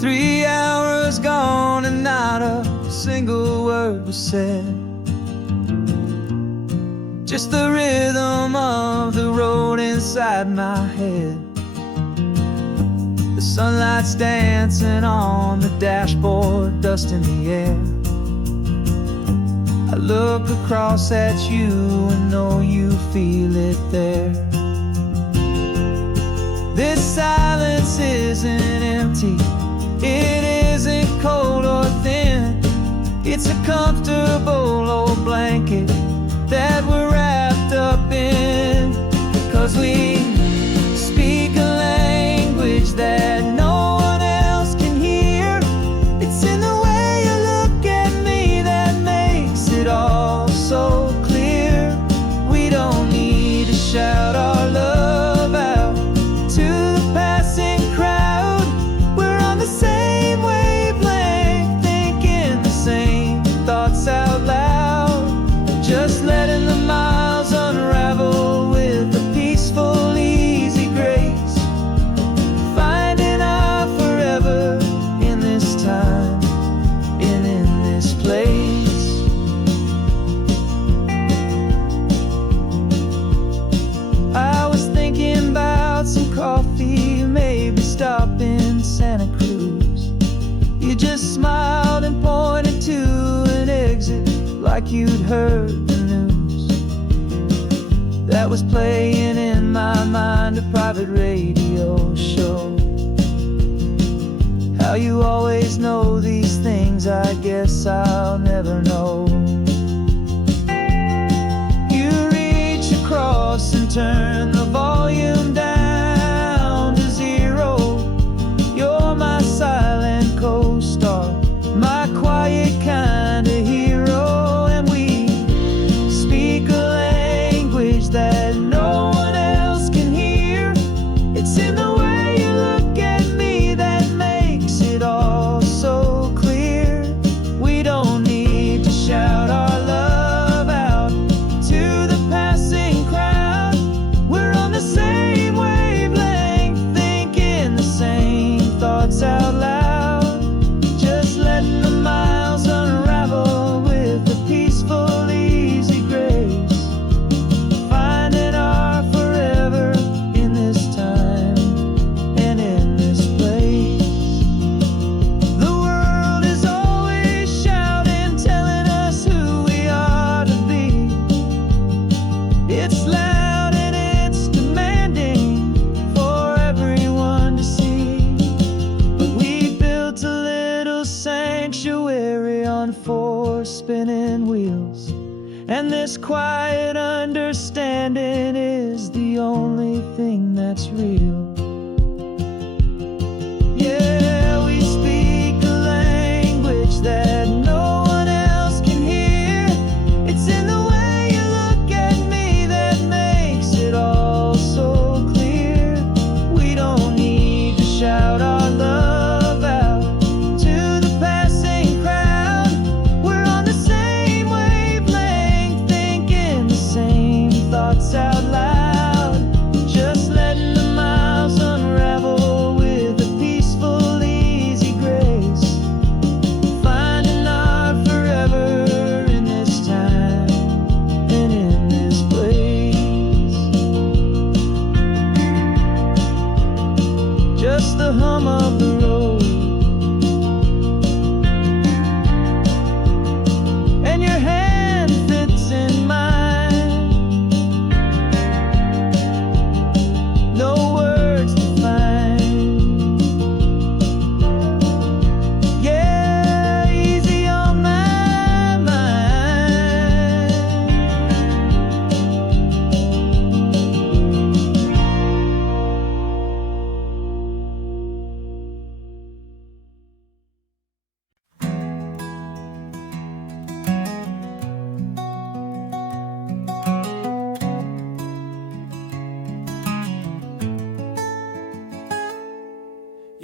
Three hours gone and not a single word was said. Just the rhythm of the road inside my head. The sunlight's dancing on the dashboard, dust in the air. I look across at you and know you feel it there. This silence isn't empty, it isn't cold or thin. It's a comfortable old blanket that we're wrapped up in. 'Cause we speak a language that no one else can hear. It's in the way you look at me that makes it all so clear. We don't need to shout our love out to the passing crowd. We're on the same wavelength, thinking the same thoughts out loud. Just letting the miles unravel with a peaceful, easy grace. Finding our forever in this time and in this place. I was thinking about some coffee, maybe stop in Santa Cruz. You just smiled and pointed to an exit like you'd heard the news. That was playing in my mind, a private radio show. How you always know these things, I guess I'll never know. You reach across and turn the volume down to zero. You're my silent co-star, my quiet kind of hero. And we speak a language that no one else can hear. It's in the way you look at me that makes it all so clear. We don't need to shout our love out to the passing crowd. We're on the same wavelength, thinking the same thoughts out loud. Just letting the miles unravel with a peaceful, easy grace. Finding our forever in this time and in this place. The world is always shouting, telling us who we are to be. It's loud and it's demanding for everyone to see. But we built a little sanctuary on four spinning wheels, and this quiet understanding is the only thing that's real. Yeah, we speak a language that no one else can hear. It's in the way you look at me that makes it all so clear. We don't need to shout our love out to the passing crowd. We're on the same wavelength, thinking the same thoughts out loud. Just letting the miles unravel with a peaceful, easy grace. Finding our forever in this time and in this place. Just the hum of the road and your hand fits in mine. No words to find. Yeah, easy on my mind.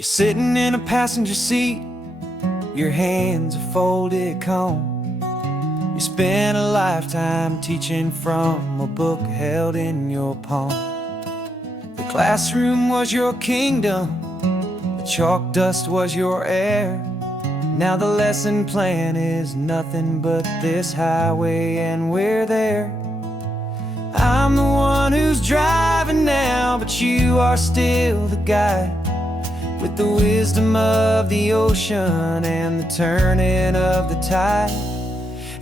You're sitting in a passenger seat, your hands are folded calm. You spent a lifetime teaching from a book held in your palm. The classroom was your kingdom, the chalk dust was your air. Now the lesson plan is nothing but this highway and we're there. I'm the one who's driving now, but you are still the guide, with the wisdom of the ocean and the turning of the tide.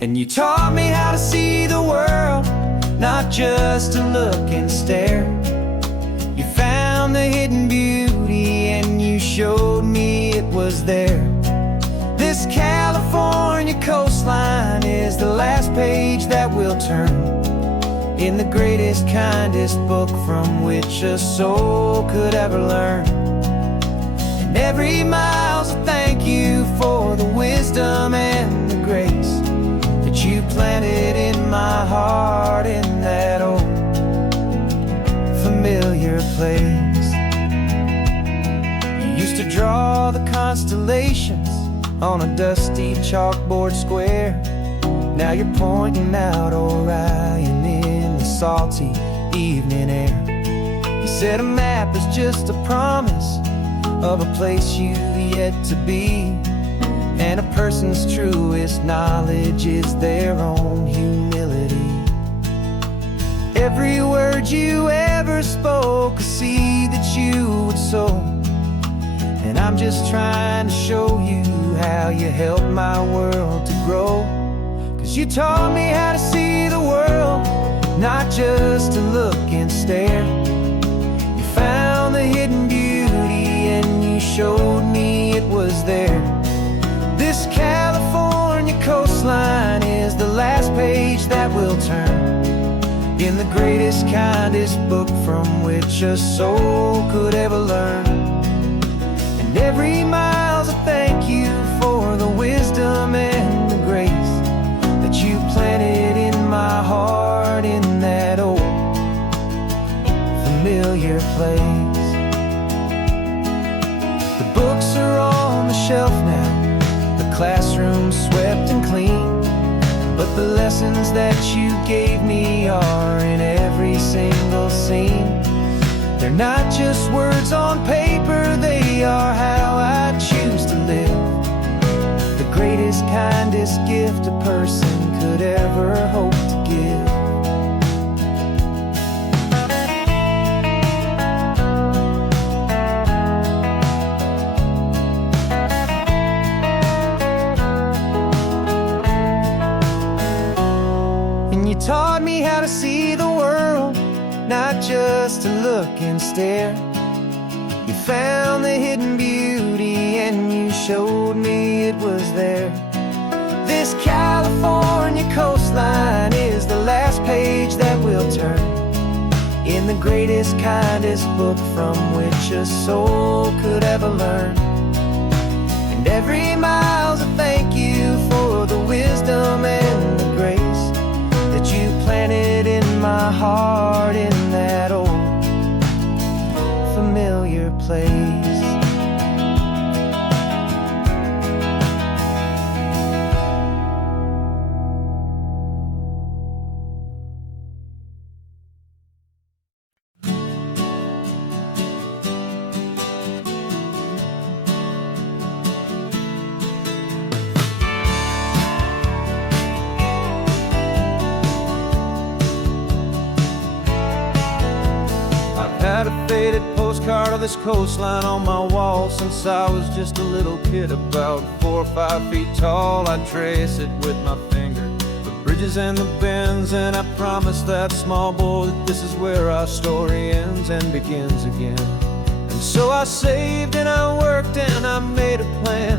And you taught me how to see the world, not just to look and stare. You found the hidden beauty and you showed me it was there. This California coastline is the last page that we'll turn in the greatest, kindest book from which a soul could ever learn. And every mile's a thank you for the wisdom and the grace that you planted in my heart in that old familiar place. You used to draw the constellations on a dusty chalkboard square. Now you're pointing out Orion in the salty evening air. You said a map is just a promise of a place you've yet to be, and a person's truest knowledge is their own humility. Every word you ever spoke, a seed that you would sow, and I'm just trying to show you how you helped my world to grow. 'Cause you taught me how to see the world, not just to look and stare. You found the hidden beauty and you showed me it was there. This California coastline is the last page that we'll turn in the greatest, kindest book from which a soul could ever learn. And every mile's a thank you for the wisdom and the grace that you planted in my heart in that old familiar place. The books are on the shelf now, the classroom swept and clean, but the lessons that you gave me are in every single scene. They're not just words on paper, they are how I choose to live. The greatest, kindest gift a person could ever hope to give. And you taught me how to see the world, not just to look and stare. You found the hidden beauty and you showed me it was there. This California coastline is the last page that we'll turn in the greatest, kindest book from which a soul could ever learn. And every mile's a thank you for the wisdom and the grace that you planted in my heart in that old familiar place. Had a faded postcard of this coastline on my wall since I was just a little kid, about 4 or 5 feet tall. I trace it with my finger, the bridges and the bends, and I promised that small boy that this is where our story ends and begins again. And so I saved and I worked and I made a plan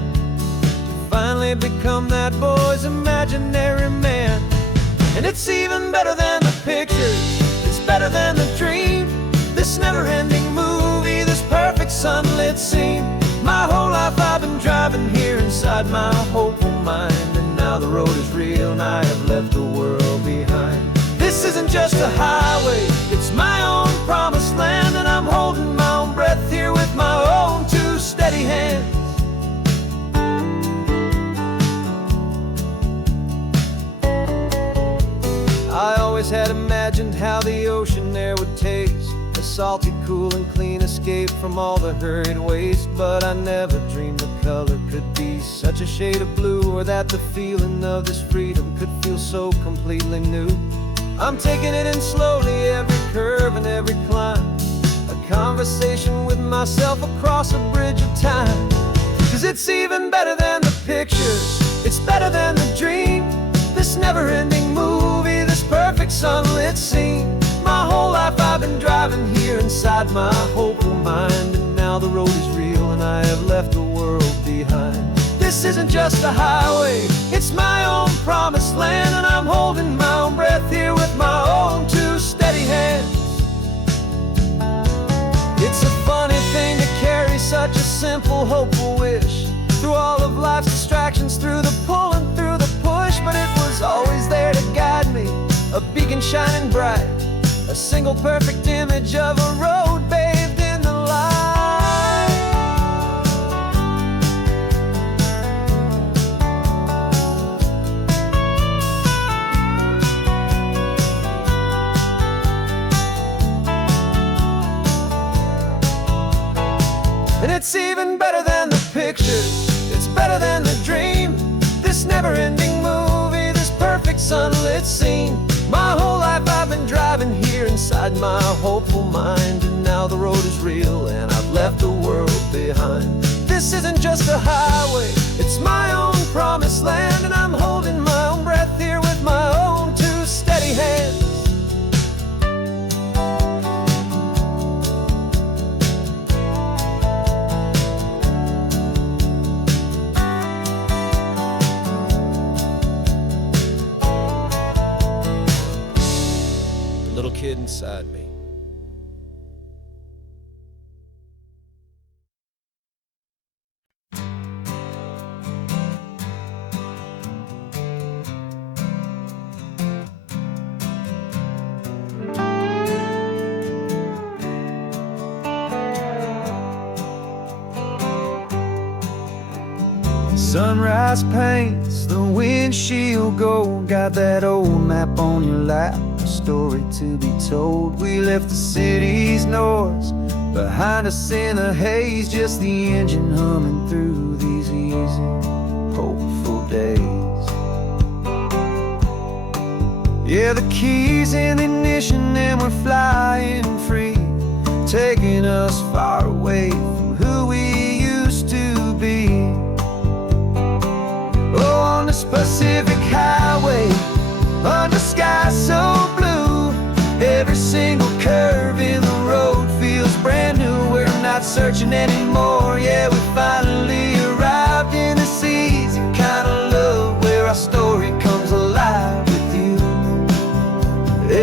to finally become that boy's imaginary man. And it's even better than the pictures, it's better than the dream. This never-ending movie, this perfect sunlit scene. My whole life I've been driving here inside my hopeful mind, and now the road is real and I have left the world behind. This isn't just a highway, it's my own promised land, and I'm holding my own breath here with my own two steady how the ocean air would taste, a salty, cool, and clean escape from all the hurried waste. But I never dreamed the color could be such a shade of blue, or that the feeling of this freedom could feel so completely new. I'm taking it in slowly, every curve and every climb, a conversation with myself across a bridge of time. 'Cause it's even better than the pictures, it's better than the dream, this never-ending movie, this perfect sunlit scene. My whole life I've been driving here inside my hopeful mind, and now the road is real and I have left the world behind. This isn't just a highway, it's my own promised land, and I'm holding my own breath here with my own two steady hands. It's a funny thing to carry such a simple, hopeful wish through all of life's distractions, through the pull and through the push. But it was always there to guide me, a beacon shining bright, a single perfect image of a road bathed in the light. And it's even better than the pictures, it's better than the dream, this never-ending movie, this perfect sunlit scene. My whole life I've been driving here inside my hopeful mind, and now the road is real and I've left the world behind. This isn't just a highway, it's my own promised land, and I'm holding my own breath here with my own two steady hands. Little kid inside me. Sunrise paints the windshield gold, got that old map on your lap, a story to be told. We left the city's noise behind us in the haze, just the engine humming through these easy, hopeful days. Yeah, the keys in the ignition and we're flying free, taking us far away from who we used to be. Oh, on this Pacific highway, under sky so blue, every single curve in the road feels brand new. We're not searching anymore, yeah, we finally arrived in this easy kind of love, where our story comes alive with you.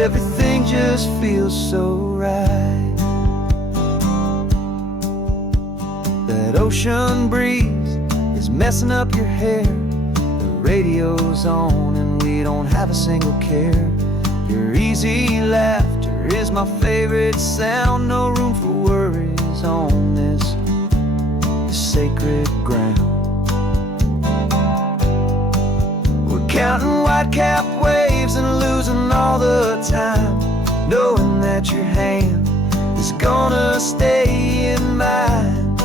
Everything just feels so right. That ocean breeze is messing up your hair, radio's on and we don't have a single care. Your easy laughter is my favorite sound, no room for worries on this sacred ground. We're counting white-capped waves and losing all the time, knowing that your hand is gonna stay in mine.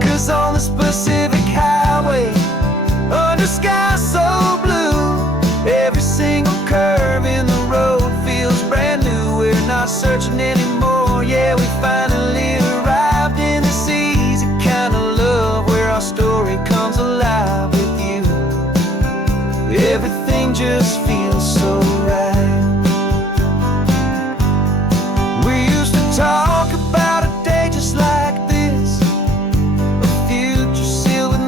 'Cause on this Pacific highway, under sky so blue, every single curve in the road feels brand new. We're not searching anymore, yeah, we finally arrived in this easy kind of love, where our story comes alive with you. Everything just feels so right. We used to talk about a day just like this, a future sealed with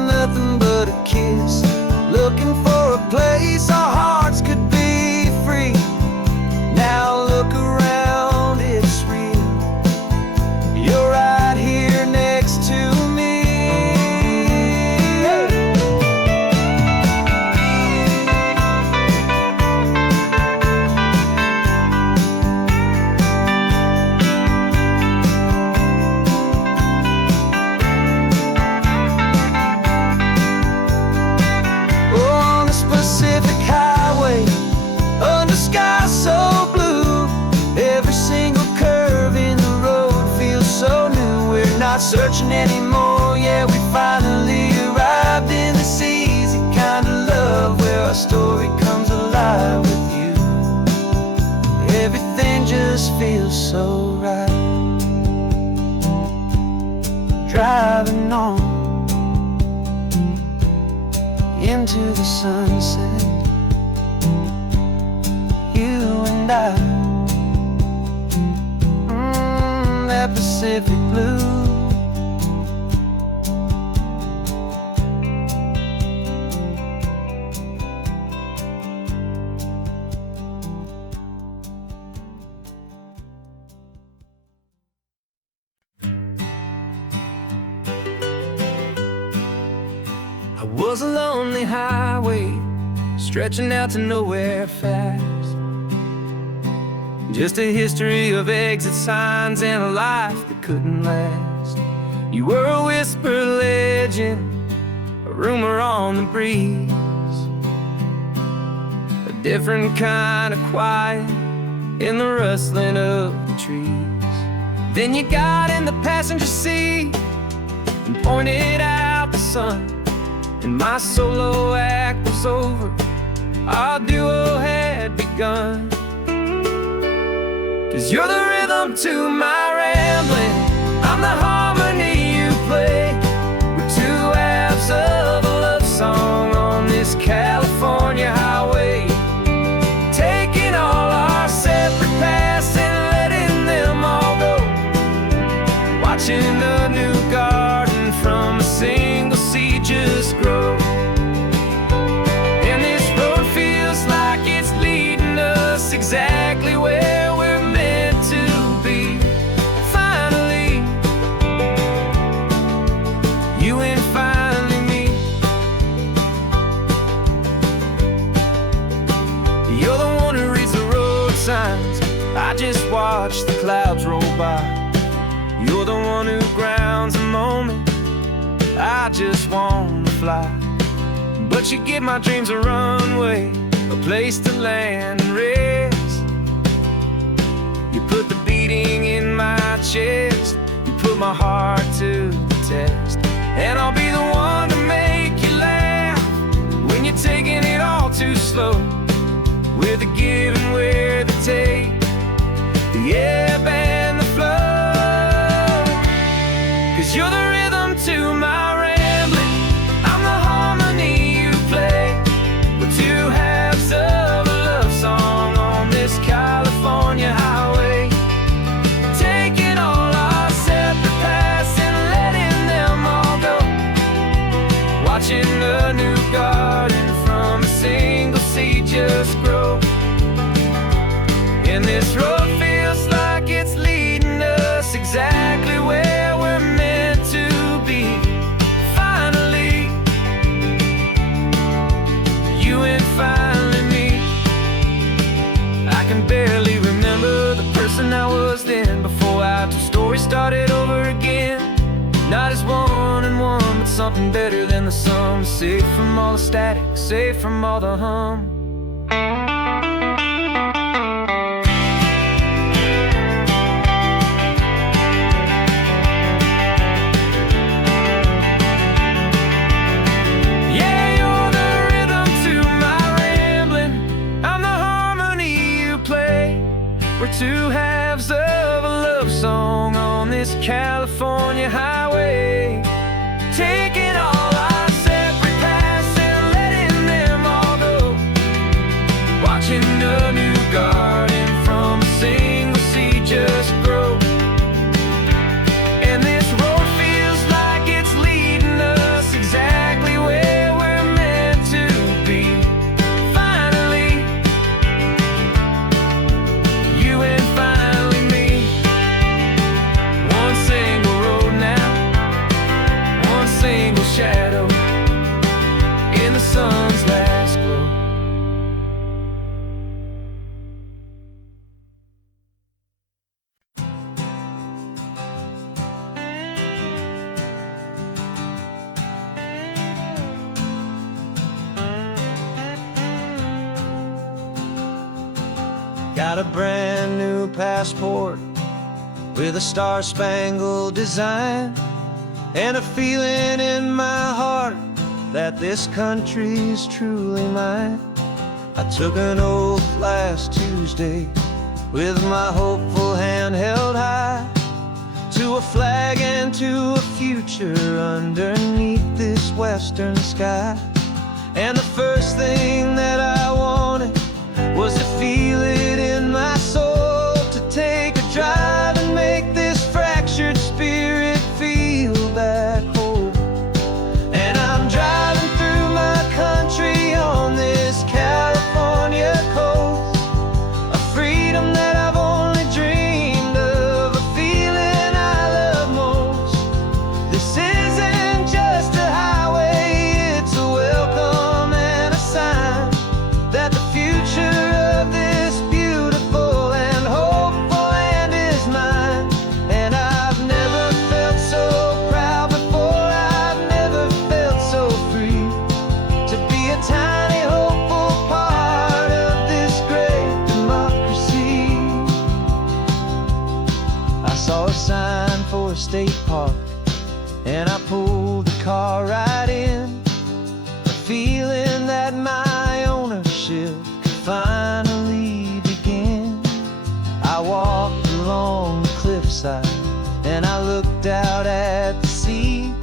not searching anymore. Yeah, we finally arrived in this easy kind of love where our story comes alive with you. Everything just feels so right. Driving on into the sunset, you and I, that Pacific blue. I was a lonely highway stretching out to nowhere fast. Just a history of exit signs and a life that couldn't last. You were a whisper legend, a rumor on the breeze, a different kind of quiet in the rustling of the trees. Then you got in the passenger seat and pointed out the sun, and my solo act was over, our duo had begun. 'Cause you're the rhythm to my rambling, I'm the harmony you play. We're two halves of a love song on this California highway, taking all our separate paths and letting them all go, watching a new garden from a single seed just grow. And this road feels like it's leading us exactly where we're meant to be. Finally, you and finally me. You're the one who reads the road signs, I just watch the clouds roll by. You're the one who grounds a moment, I just wanna fly. But you give my dreams a runway, a place to land and rest. You put the beating in my chest, you put my heart to the test. And I'll be the one to make you laugh when you're taking it all too slow. We're the give and we're the take, the ebb and the flow. 'Cause you're the rhythm to my rambling, I'm the harmony you play. We're two halves of a love song on this California highway, taking all our separate paths and letting them all go, watching a new garden from a single seed just grow. And this road feels like it's leading us exactly where we're meant to be. Finally, you and finally me. I can barely remember the person I was then, before our two stories started over again. Not as one and one, but something better than the sum. Safe from all the static, safe from all the hum. We're two halves of a love song on this California highway, taking all our separate paths and letting them all go, watching a new garden from a single seed just grow. And this road feels like it's leading us exactly where we're meant to be. Finally, you and finally me. One single road now, one single shadow in the sun's last glow. Got a brand new passport with a star-spangled design, and a feeling in my heart that this country's truly mine. I took an oath last Tuesday with my hopeful hand held high, to a flag and to a future underneath this western sky. And the first thing that I wanted was to feel it in my soul, to take a drive and make this fractured spirit feel back home. And I'm driving through my country on this California coast, a freedom that I've only dreamed of, a feeling I love most. This isn't just a highway, it's a welcome and a sign that the future of this beautiful and hopeful land is mine. And I've never felt so proud before, I've never felt so free, to be a tiny hopeful part of this great democracy. I saw a sign for a state park, and I pulled the car right in, feeling that my ownership could finally begin. I walked along the cliffside and I looked out at the sea,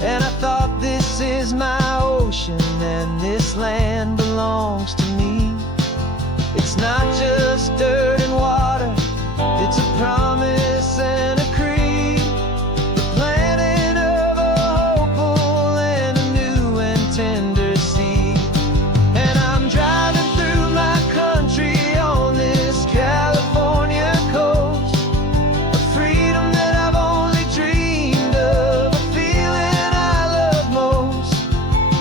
and I thought, this is my ocean and this land belongs to me. It's not just dirt and water, it's a promise and a creed, the planting of a hopeful and a new and tender seed. And I'm driving through my country on this California coast, a freedom that I've only dreamed of, a feeling I love most.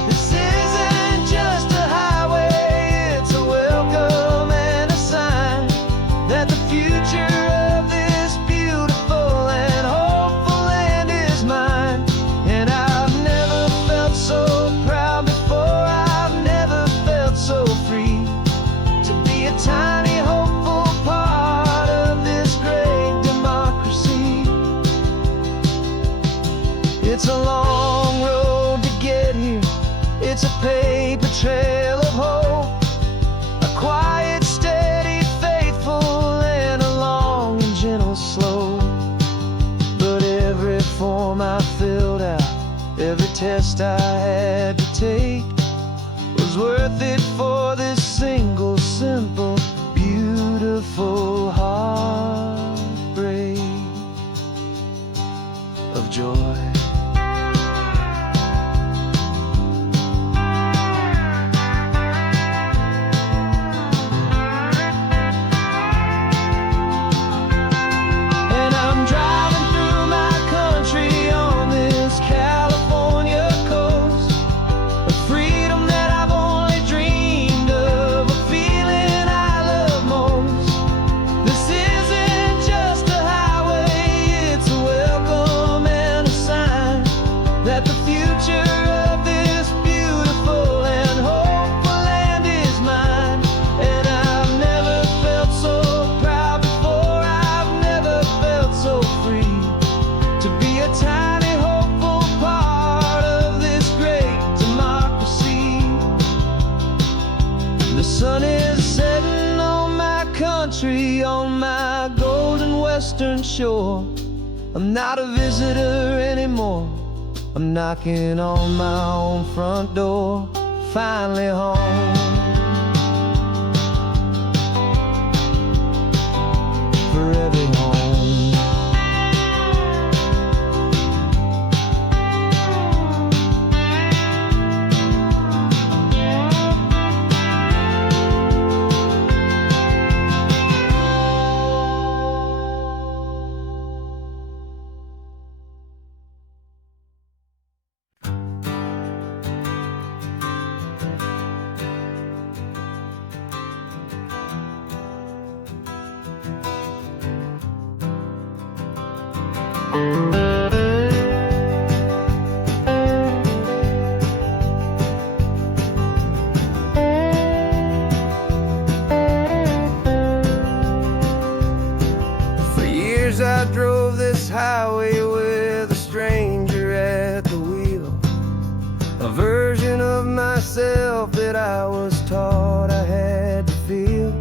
This isn't just a highway, it's a welcome and a sign that the future of this beautiful and hopeful land is mine. And I've never felt so proud before, I've never felt so free, to be a tiny hopeful part of this great democracy. It's a long road to get here, it's a paper trail of hope, a quiet, steady, faithful, and a long and gentle slope. But every form I filled out, every test I had to take, was worth it for this single, simple, beautiful heartbreak of joy. And I'm driving through my country on this California coast, a freedom that I've only dreamed of, a feeling I love most. This isn't just a highway, it's a welcome and a sign that the future of this beautiful and hopeful land is mine. And I've never felt so proud before, I've never felt so free, to be a tiny hopeful part of this great democracy. The sun is setting on my country, on my golden western shore. I'm not a visitor anymore, I'm knocking on my own front door, finally home. Forever home. For years I drove I was taught I had to feel.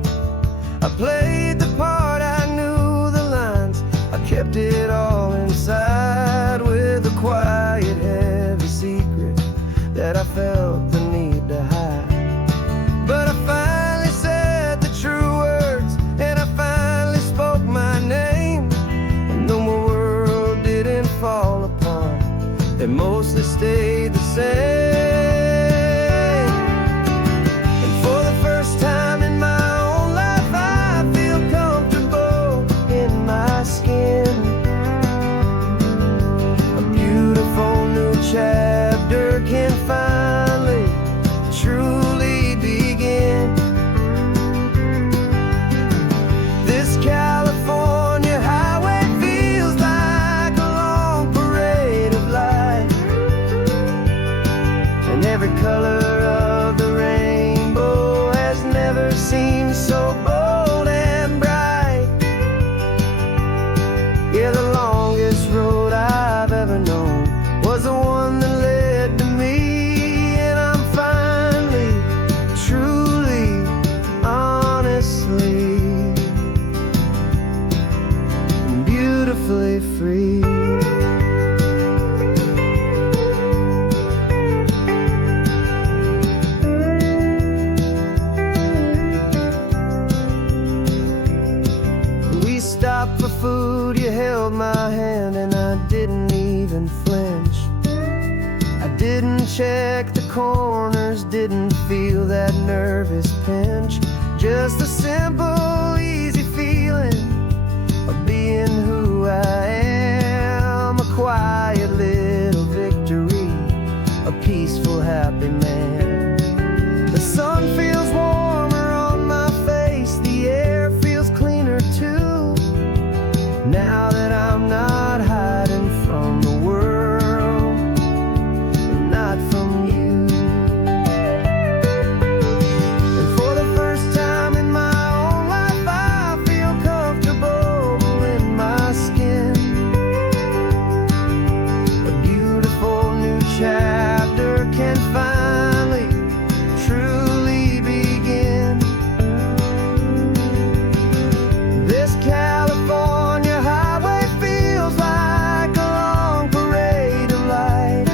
I played the part, I knew the lines, I kept it all inside with a quiet, heavy secret that I felt the need to hide. But I finally said the true words, and I finally spoke my name. And though my world didn't fall apart, it mostly stayed the same. And for the first time in my own life, I feel comfortable in my skin. A beautiful new chapter can finally truly begin. This California highway feels like a long parade of light, and every color of the rainbow has never seemed so bold and bright. Yeah, the longest road I've ever known was the one that led to me, and I'm finally, truly, honestly, beautifully free. We stopped for food, you held my hand, and I didn't even flinch. I didn't check the corners, didn't feel that nervous pinch. Just a simple, easy feeling of being who I am. A quiet little victory, a peaceful, happy man. The sun feels warmer on my face, the air feels cleaner too, now that I'm not hiding from the world, and not from you. And for the first time in my own life, I feel comfortable in my skin. A beautiful new chapter can finally truly begin. This California highway feels like a long parade of light,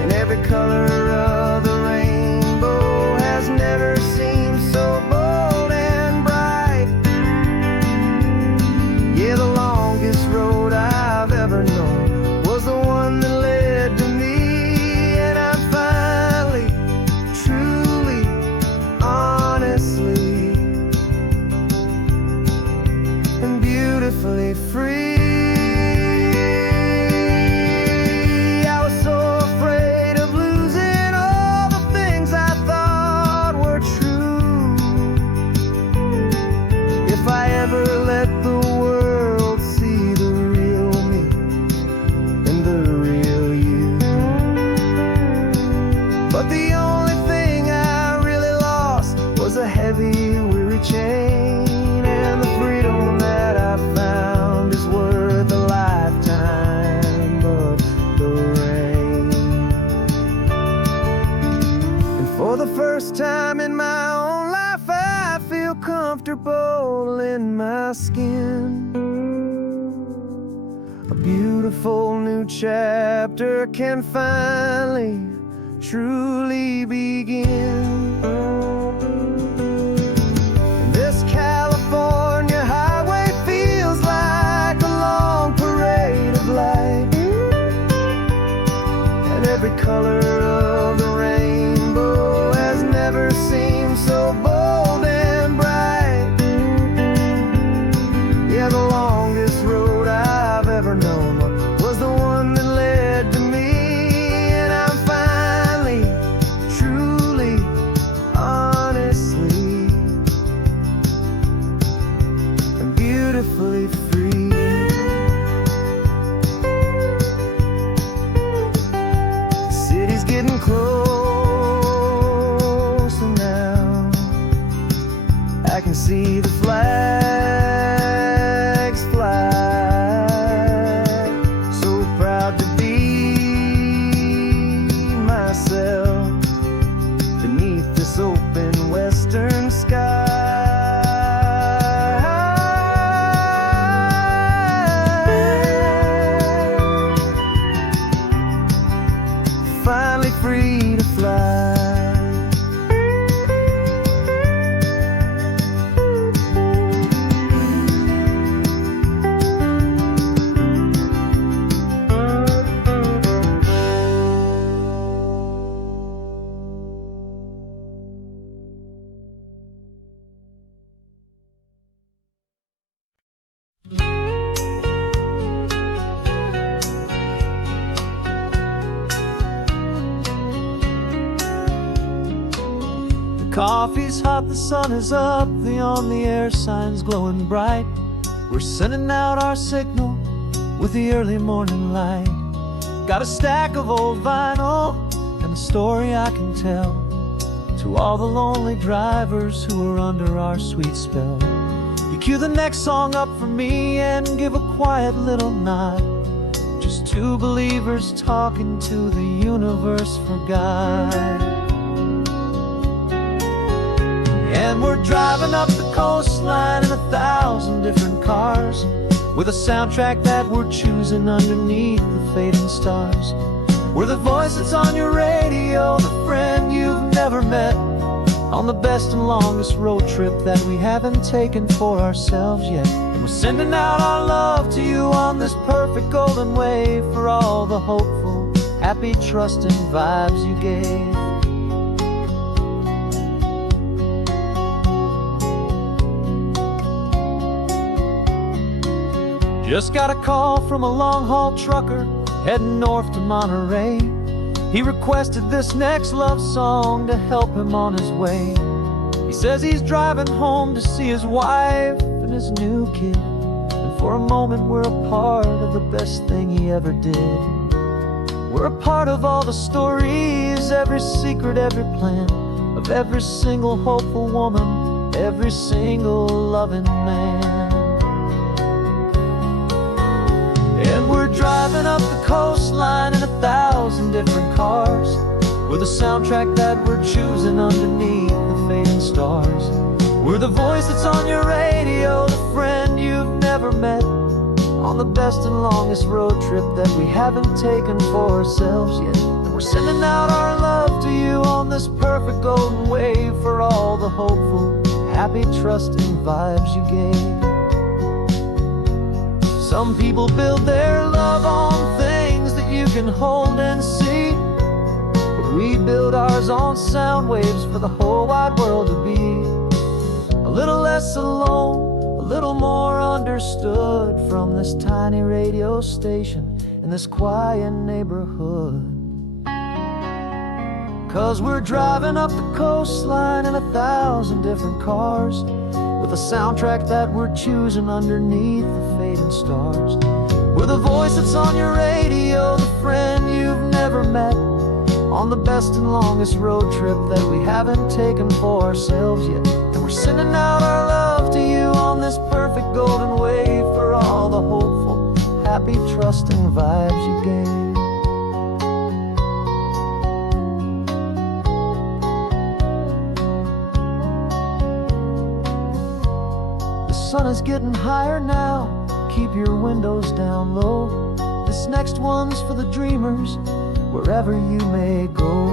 and every color of the rainbow has never seemed so bold and bright. Yeah, the longest road I've ever known was the one that led to me, and I'm finally, truly, honestly, and beautifully free. I was so afraid of losing all the things I thought were true. If I ever let the world see the real me and the real you. But the only thing I really lost was a heavy, weary chain, and the freedom that I found is worth a lifetime of the rain. And for the first time in my own life, I feel comfortable in my skin. A beautiful new chapter can finally, truly begin. This California highway feels like a long parade of light, and every color of the rainbow has never seemed so bold and bright. Yeah, the longest road I've ever known was the one that led to me, and I'm finally, truly, honestly, Coffee's hot, the sun is up, the on-the-air sign's glowing bright. We're sending out our signal with the early morning light. Got a stack of old vinyl and a story I can tell to all the lonely drivers who are under our sweet spell. You cue the next song up for me and give a quiet little nod. Just two believers talking to the universe for God. And we're driving up the coastline in 1,000 different cars, with a soundtrack that we're choosing underneath the fading stars. We're the voice that's on your radio, the friend you've never met, on the best and longest road trip that we haven't taken for ourselves yet. And we're sending out our love to you on this perfect golden wave for all the hopeful, happy, trusting vibes you gave. Just got a call from a long-haul trucker heading north to Monterey. He requested this next love song to help him on his way. He says he's driving home to see his wife and his new kid, and for a moment we're a part of the best thing he ever did. We're a part of all the stories, every secret, every plan, of every single hopeful woman, every single loving man. And we're driving up the coastline in 1,000 different cars, with a soundtrack that we're choosing underneath the fading stars. We're the voice that's on your radio, the friend you've never met, on the best and longest road trip that we haven't taken for ourselves yet. And we're sending out our love to you on this perfect golden wave for all the hopeful, happy, trusting vibes you gave. Some people build their love on things that you can hold and see, but we build ours on sound waves for the whole wide world to be a little less alone, a little more understood, from this tiny radio station in this quiet neighborhood. 'Cause we're driving up the coastline in 1,000 different cars, with a soundtrack that we're choosing underneath the fading stars. We're the voice that's on your radio, the friend you've never met, on the best and longest road trip that we haven't taken for ourselves yet. And we're sending out our love to you on this perfect golden wave for all the hopeful, happy, trusting vibes you gave. The sun is getting higher now, keep your windows down low. This next one's for the dreamers, wherever you may go.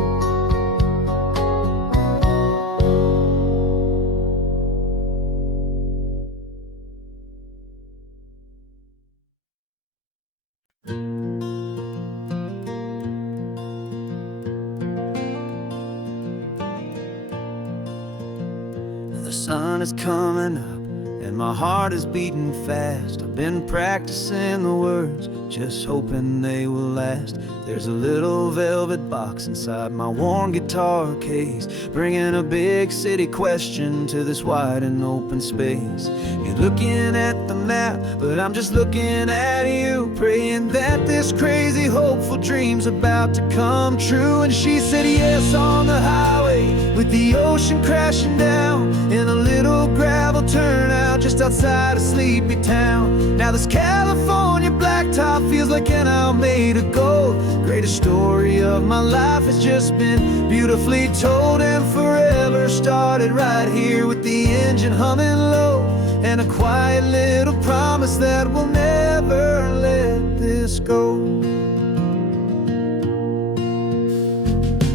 The sun is coming up and my heart is beating fast. I've been practicing the words, just hoping they will last. There's a little velvet box inside my worn guitar case, bringing a big city question to this wide and open space. You're looking at the map, but I'm just looking at you, praying that this crazy hopeful dream's about to come true. And she said yes on the highway, with the ocean crashing down, in a little gravel turnout just outside of sleepy town. Now this California blacktop feels like an hour made of gold. Greatest story of my life has just been beautifully told, and forever started right here with the engine humming low, and a quiet little promise that we'll never let this go.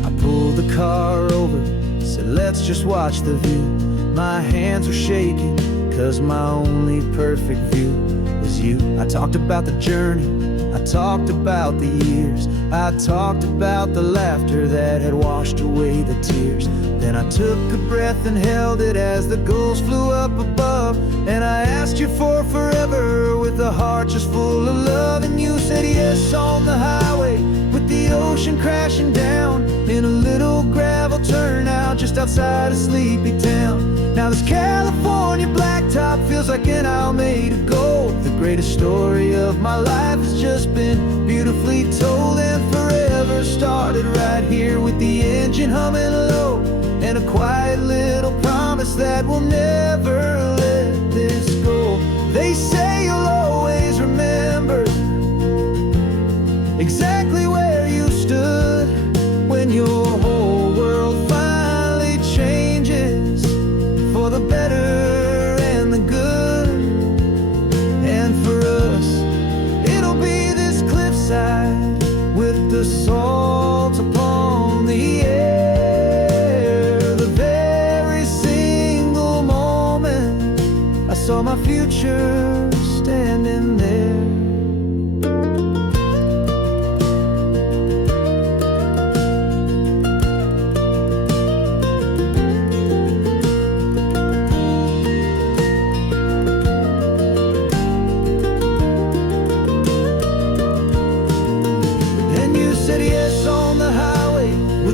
I pulled the car over, said let's just watch the view. My hands were shaking, 'cause my only perfect view was you. I talked about the journey, I talked about the years, I talked about the laughter that had washed away the tears. Then I took a breath and held it as the gulls flew up above, and I asked you for forever with a heart just full of love. And you said yes on the highway, with the ocean crashing down, in a little gravel turnout just just outside of Sleepy Town. Now this California blacktop feels like an Alameda Gold. The greatest story of my life has just been beautifully told, and forever started right here with the engine humming low, and a quiet little promise that we'll never let this go. They say you'll always remember exactly where you stood when your whole world finally changes for the better and the good. And for us, it'll be this cliffside with the salt upon the air. The very single moment I saw my future standing there.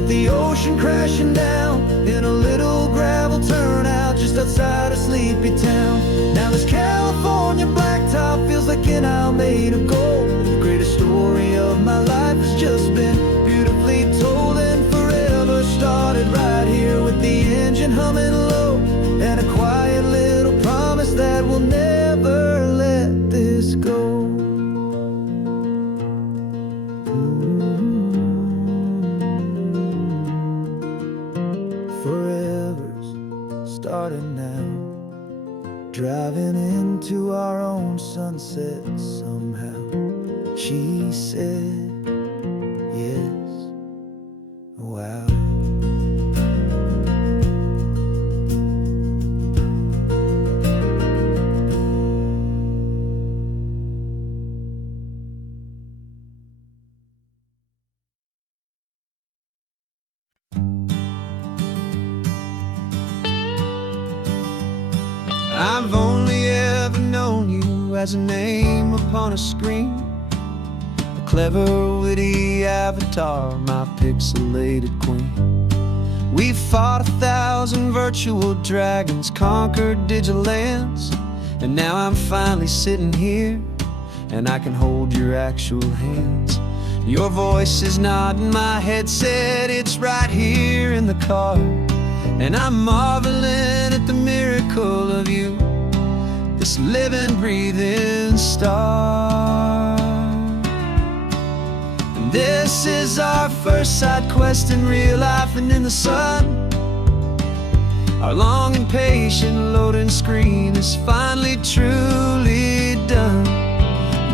The ocean crashing down in a little gravel turnout just outside of Sleepy Town. Now this California blacktop feels like an Alameda Gold. The greatest story of my life has just been beautifully told, and forever started right here with the engine humming low, and a quiet little promise that we'll never let this go. Forever's starting now, driving into our own sunset somehow. She said, yes, wow. I've only ever known you as a name upon a screen, a clever, witty avatar, my pixelated queen. We've fought 1,000 virtual dragons, conquered digital lands, and now I'm finally sitting here, and I can hold your actual hands. Your voice is not in my headset, it's right here in the car, and I'm marveling at the miracle of you, this living, breathing star. And this is our first side quest in real life and in the sun. Our long and patient loading screen is finally truly done.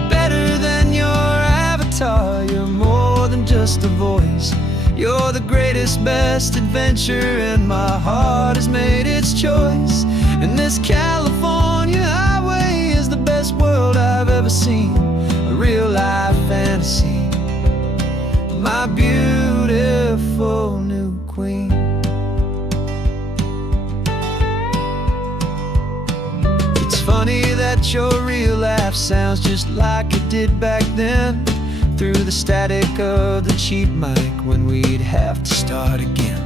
Better than your avatar, you're more than just a voice. You're the greatest, best adventure, and my heart has made its choice. And this California highway is the best world I've ever seen, a real life fantasy, my beautiful new queen. It's funny that your real life sounds just like it did back then, through the static of the cheap mic when we'd have to start again,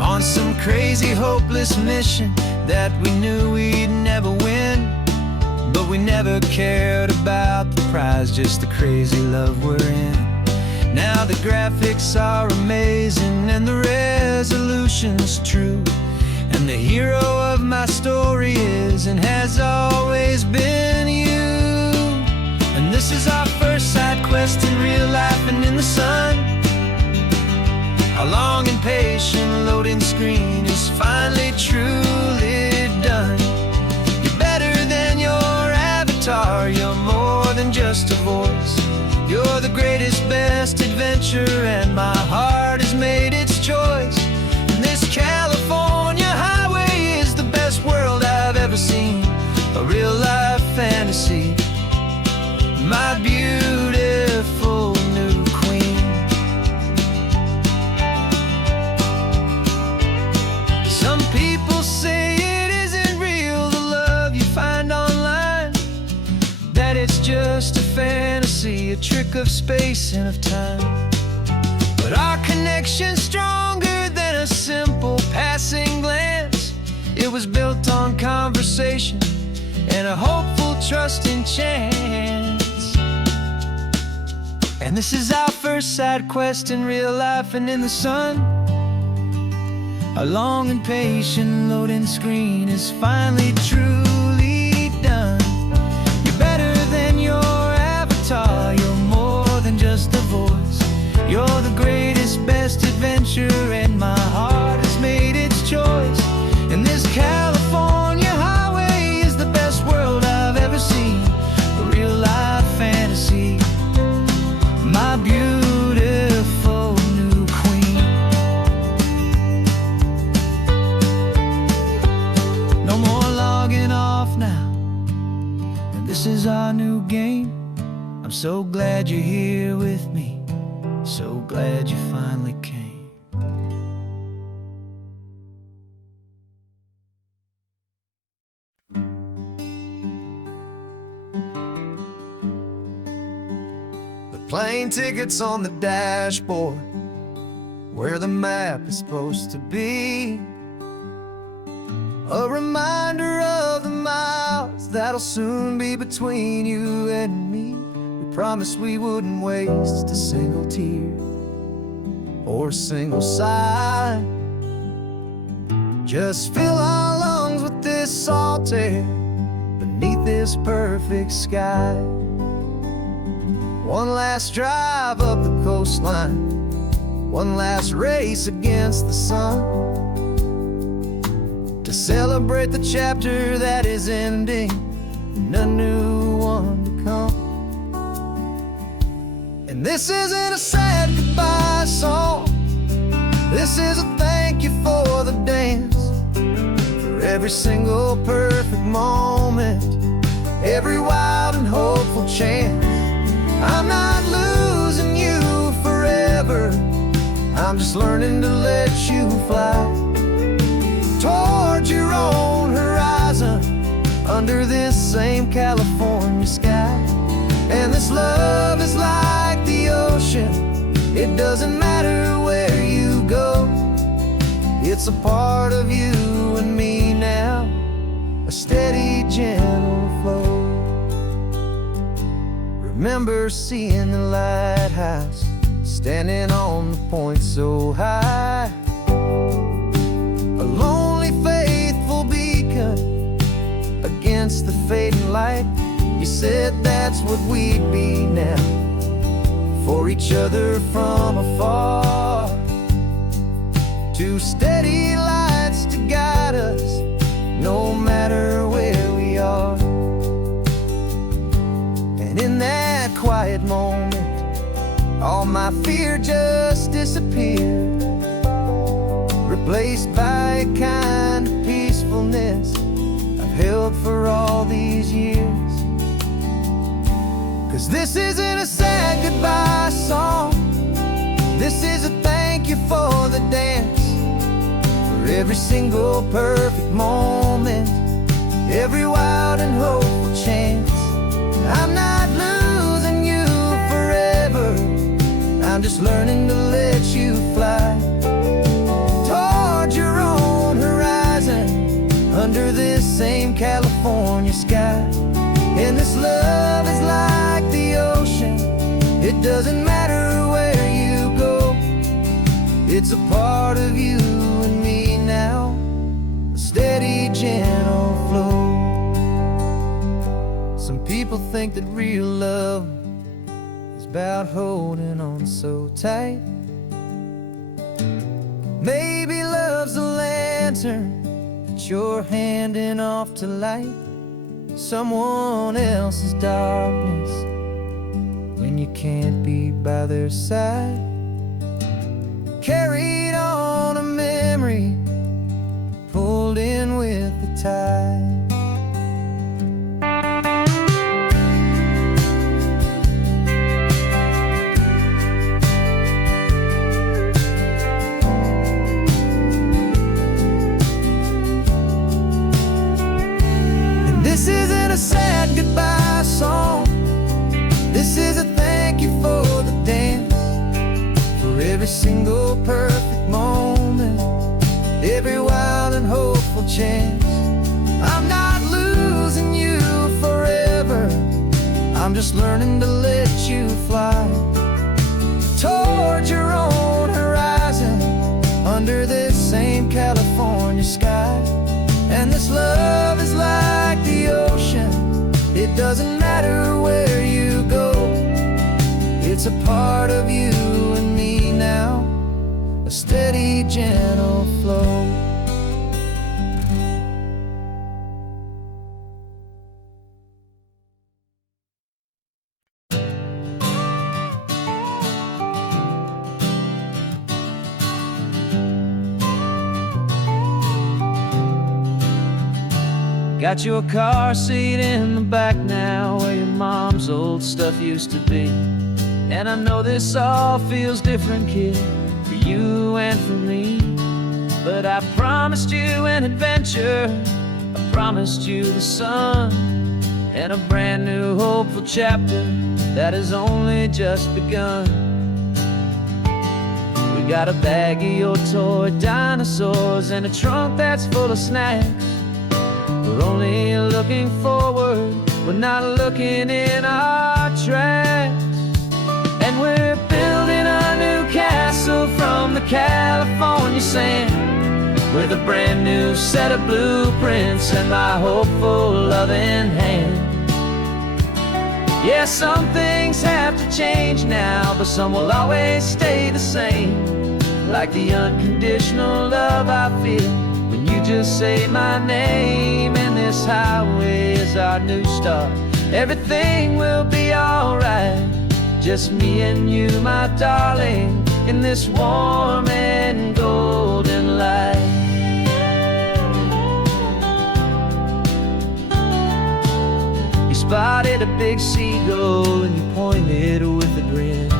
on some crazy hopeless mission that we knew we'd never win. But we never cared about the prize, just the crazy love we're in. Now the graphics are amazing and the resolution's true, and the hero of my story is and has always been you. And this is our first side quest in real life and in the sun. Our long and patient loading screen is finally truly done. You're better than your avatar, you're more than just a voice. You're the greatest, best adventure, and my heart has made its choice. And this California highway is the best world I've ever seen, a real life fantasy, my beautiful new queen. Some people say it isn't real, the love you find online, that it's just a fantasy, a trick of space and of time. But our connection's stronger than a simple passing glance. It was built on conversation and a hopeful, trusting chance. And this is our first side quest in real life and in the sun. Our long and patient loading screen is finally truly done. You're better than your avatar. You're more than just a voice. You're the greatest, best adventure, and my heart has made its choice. And this California highway is the best world I've ever seen. A real life fantasy, my beautiful new queen. No more logging off now, and this is our new game. I'm so glad you're here with me. So glad you finally came. The plane tickets on the dashboard, where the map is supposed to be. A reminder of the miles that'll soon be between you and me. We promised we wouldn't waste a single tear or a single sigh. Just fill our lungs with this salt air beneath this perfect sky. One last drive up the coastline, one last race against the sun, to celebrate the chapter that is ending and a new one to come. And this isn't a sad goodbye song, this is a thank you for the dance, for every single perfect moment, every wild and hopeful chance. I'm not losing you forever, I'm just learning to let you fly towards your own horizon, under this same California sky. And this love is like the ocean, it doesn't matter where you go. It's a part of you and me now, a steady, gentle flow. Remember seeing the lighthouse, standing on the point so high, a lonely, faithful beacon against the fading light. You said that's what we'd be now, for each other from afar. Two steady lights to guide us, no matter where we are. And in that quiet moment, all my fear just disappeared, replaced by a kind of peacefulness I've held for all these years. 'Cause this isn't a sad goodbye song, this is a thank you for the dance, for every single perfect moment, every wild and hopeful chance. I'm not losing you forever, I'm just learning to let you fly towards your own horizon, under this same California sky. And this love is like the ocean, it doesn't matter where you go. It's a part of you and me now, a steady, gentle flow. Some people think that real love is about holding on so tight. Maybe love's a lantern that you're handing off to light someone else's darkness when you can't be by their side. Carried on a memory, pulled in with the tide. This isn't a sad goodbye song, this is a thank you for the dance, for every single perfect moment, every chance. I'm not losing you forever, I'm just learning to let you fly toward your own horizon, under this same California sky. And this love is like the ocean, it doesn't matter where you go, it's a part of you and me now, a steady, gentle flow. Got your car seat in the back now, where your mom's old stuff used to be. And I know this all feels different, kid, for you and for me. But I promised you an adventure, I promised you the sun, and a brand new hopeful chapter that has only just begun. We got a bag of your toy dinosaurs and a trunk that's full of snacks. We're only looking forward, we're not looking in our tracks. And we're building a new castle from the California sand, with a brand new set of blueprints and my hopeful loving hand. Yeah, some things have to change now, but some will always stay the same, like the unconditional love I feel when you just say my name. And this highway is our new start, everything will be alright, just me and you, my darling, in this warm and golden light. You spotted a big seagull and you pointed with a grin,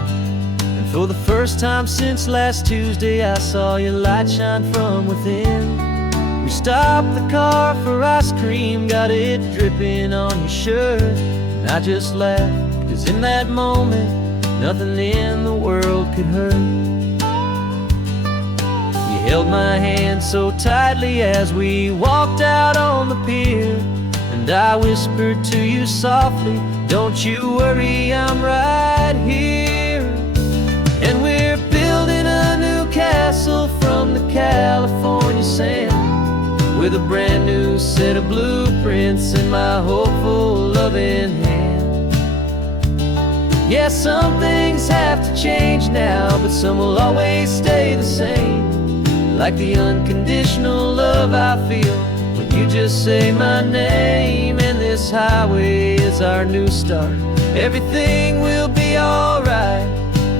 and for the first time since last Tuesday I saw your light shine from within. We stopped the car for ice cream, got it dripping on your shirt, and I just laughed, 'cause in that moment nothing in the world could hurt. You held my hand so tightly as we walked out on the pier, and I whispered to you softly, don't you worry, I'm right here. And we're building a new castle from the California sand, with a brand new set of blueprints in my hopeful loving hand. Yeah, some things have to change now, but some will always stay the same, like the unconditional love I feel when you just say my name. And this highway is our new start, everything will be alright,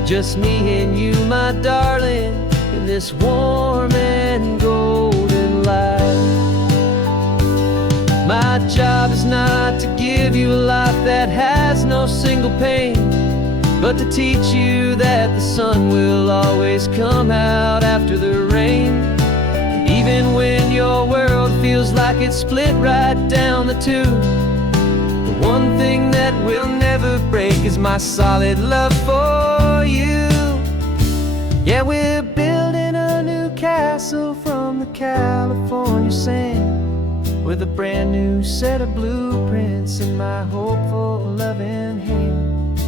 just me and you, my darling, in this warm and golden light. My job is not to give you a life that has no single pain, but to teach you that the sun will always come out after the rain. And even when your world feels like it's split right down the two, the one thing that will never break is my solid love for you. Yeah, we're building a new castle from the California sand, with a brand new set of blueprints in my hopeful loving hand.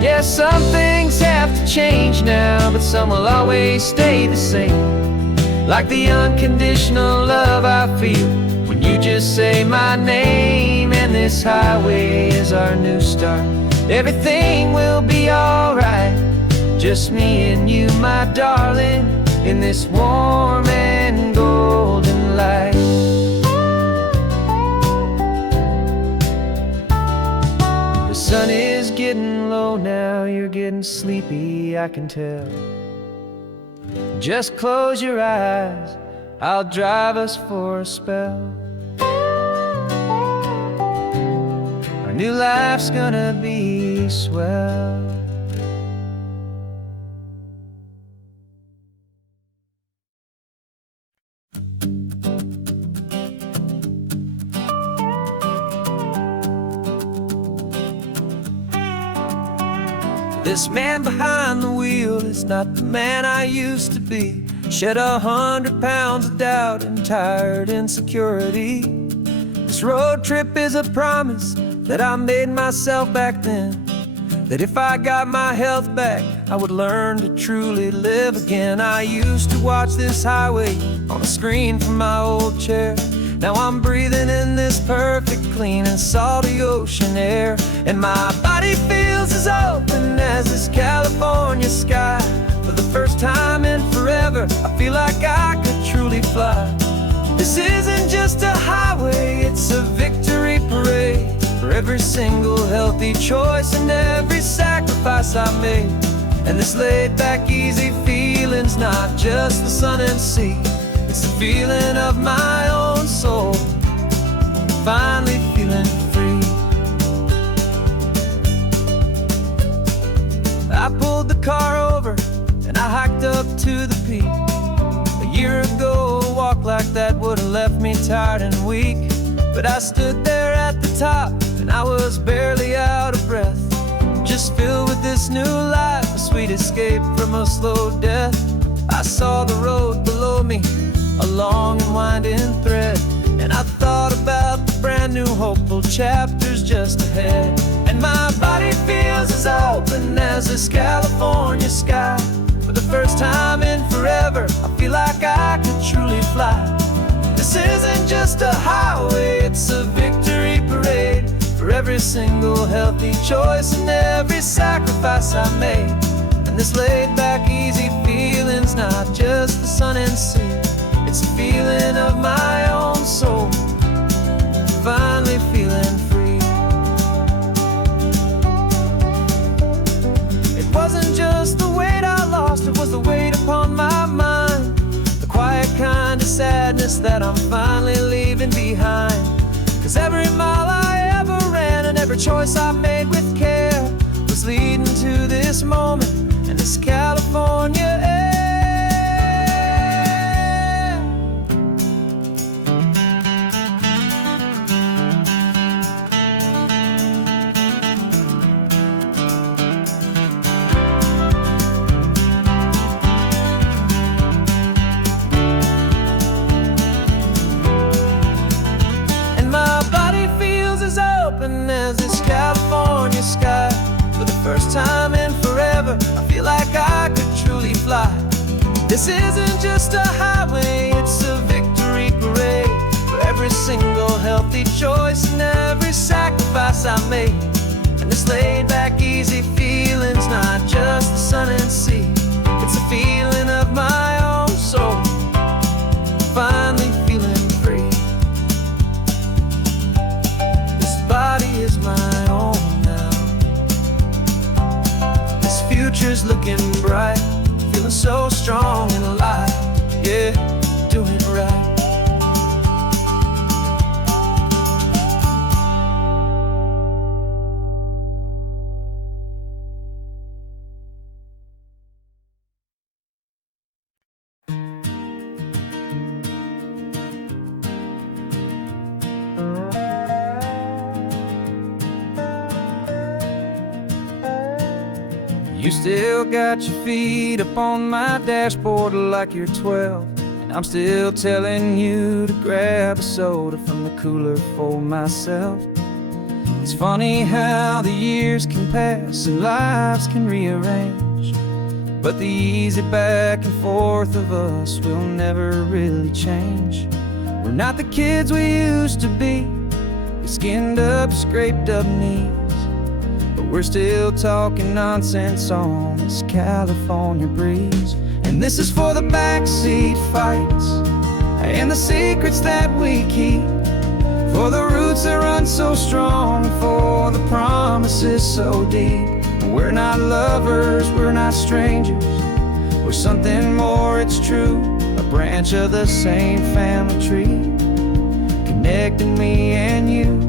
Yeah, some things have to change now, but some will always stay the same, like the unconditional love I feel when you just say my name. And this highway is our new start, everything will be alright, just me and you, my darling, in this warm and golden light. The sun is getting low now, you're getting sleepy, I can tell. Just close your eyes, I'll drive us for a spell. Our new life's gonna be swell. This man behind the wheel is not the man I used to be. Shed 100 pounds of doubt and tired insecurity. This road trip is a promise that I made myself back then, that if I got my health back, I would learn to truly live again. I used to watch this highway on a screen from my old chair. Now I'm breathing in this perfect, clean and salty ocean air. And my body feels as open as this California sky. For the first time in forever, I feel like I could truly fly. This isn't just a highway, it's a victory parade. For every single healthy choice and every sacrifice I made. And this laid back easy feeling's not just the sun and sea, it's the feeling of my own soul, finally feeling free. I pulled the car over and I hiked up to the peak. A year ago, a walk like that would have left me tired and weak. But I stood there at the top and I was barely out of breath, just filled with this new life, a sweet escape from a slow death. I saw the road below me, a long and winding thread, and I thought about the brand new hopeful chapters just ahead. And my body feels as open as this California sky. For the first time in forever, I feel like I could truly fly. This isn't just a highway, it's a victory parade. For every single healthy choice and every sacrifice I made. And this laid back easy feeling's not just the sun and sea, it's a feeling of my own soul, finally feeling free. It wasn't just the weight I lost, it was the weight upon my mind. The quiet kind of sadness that I'm finally leaving behind. 'Cause every mile I ever ran and every choice I made with care was leading to this moment and this California air. As this California sky. For the first time in forever, I feel like I could truly fly. This isn't just a highway, it's a victory parade. For every single healthy choice and every sacrifice I made. And this laid back easy feeling's not just the sun and sea, it's a feeling of my own soul, finally feeling free. Body is my own now. This future's looking bright, feeling so strong and alive. Yeah, doing it right. You still got your feet up on my dashboard like you're 12, and I'm still telling you to grab a soda from the cooler for myself. It's funny how the years can pass and lives can rearrange, but the easy back and forth of us will never really change. We're not the kids we used to be, with skinned up, scraped up knees, but we're still talking nonsense on this California breeze. And this is for the backseat fights and the secrets that we keep, for the roots that run so strong, for the promises so deep. We're not lovers, we're not strangers, we're something more, it's true. A branch of the same family tree, connecting me and you.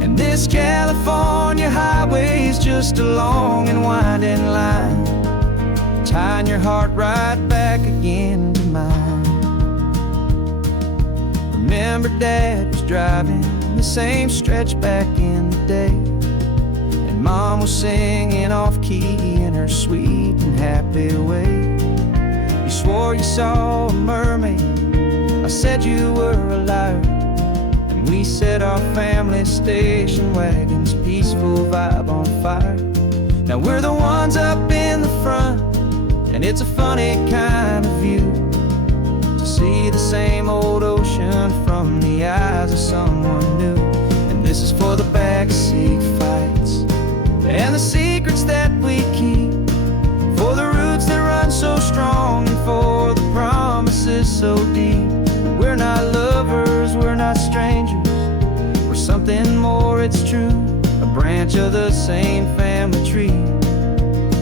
And this California highway is just a long and winding line, tying your heart right back again to mine. Remember Dad was driving the same stretch back in the day, and Mom was singing off key in her sweet and happy way. You swore you saw a mermaid. I said you were a liar. And we set our family station wagon's peaceful vibe on fire. Now we're the ones up in the front, and it's a funny kind of view to see the same old ocean from the eyes of someone new. And this is for the backseat fights and the secrets that we keep, for the roots that run so strong and for the promises so deep. We're not lovers, we're not strangers, we're something more, it's true. A branch of the same family tree,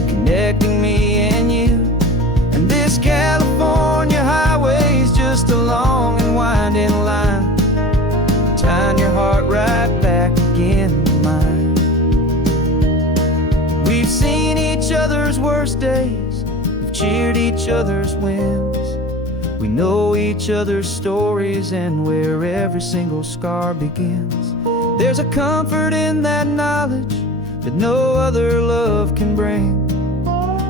connecting me and you. And this California highway's just a long and winding line, tying your heart right back again to mine. We've seen each other's worst days, we've cheered each other's wins. We know each other's stories and where every single scar begins. There's a comfort in that knowledge that no other love can bring,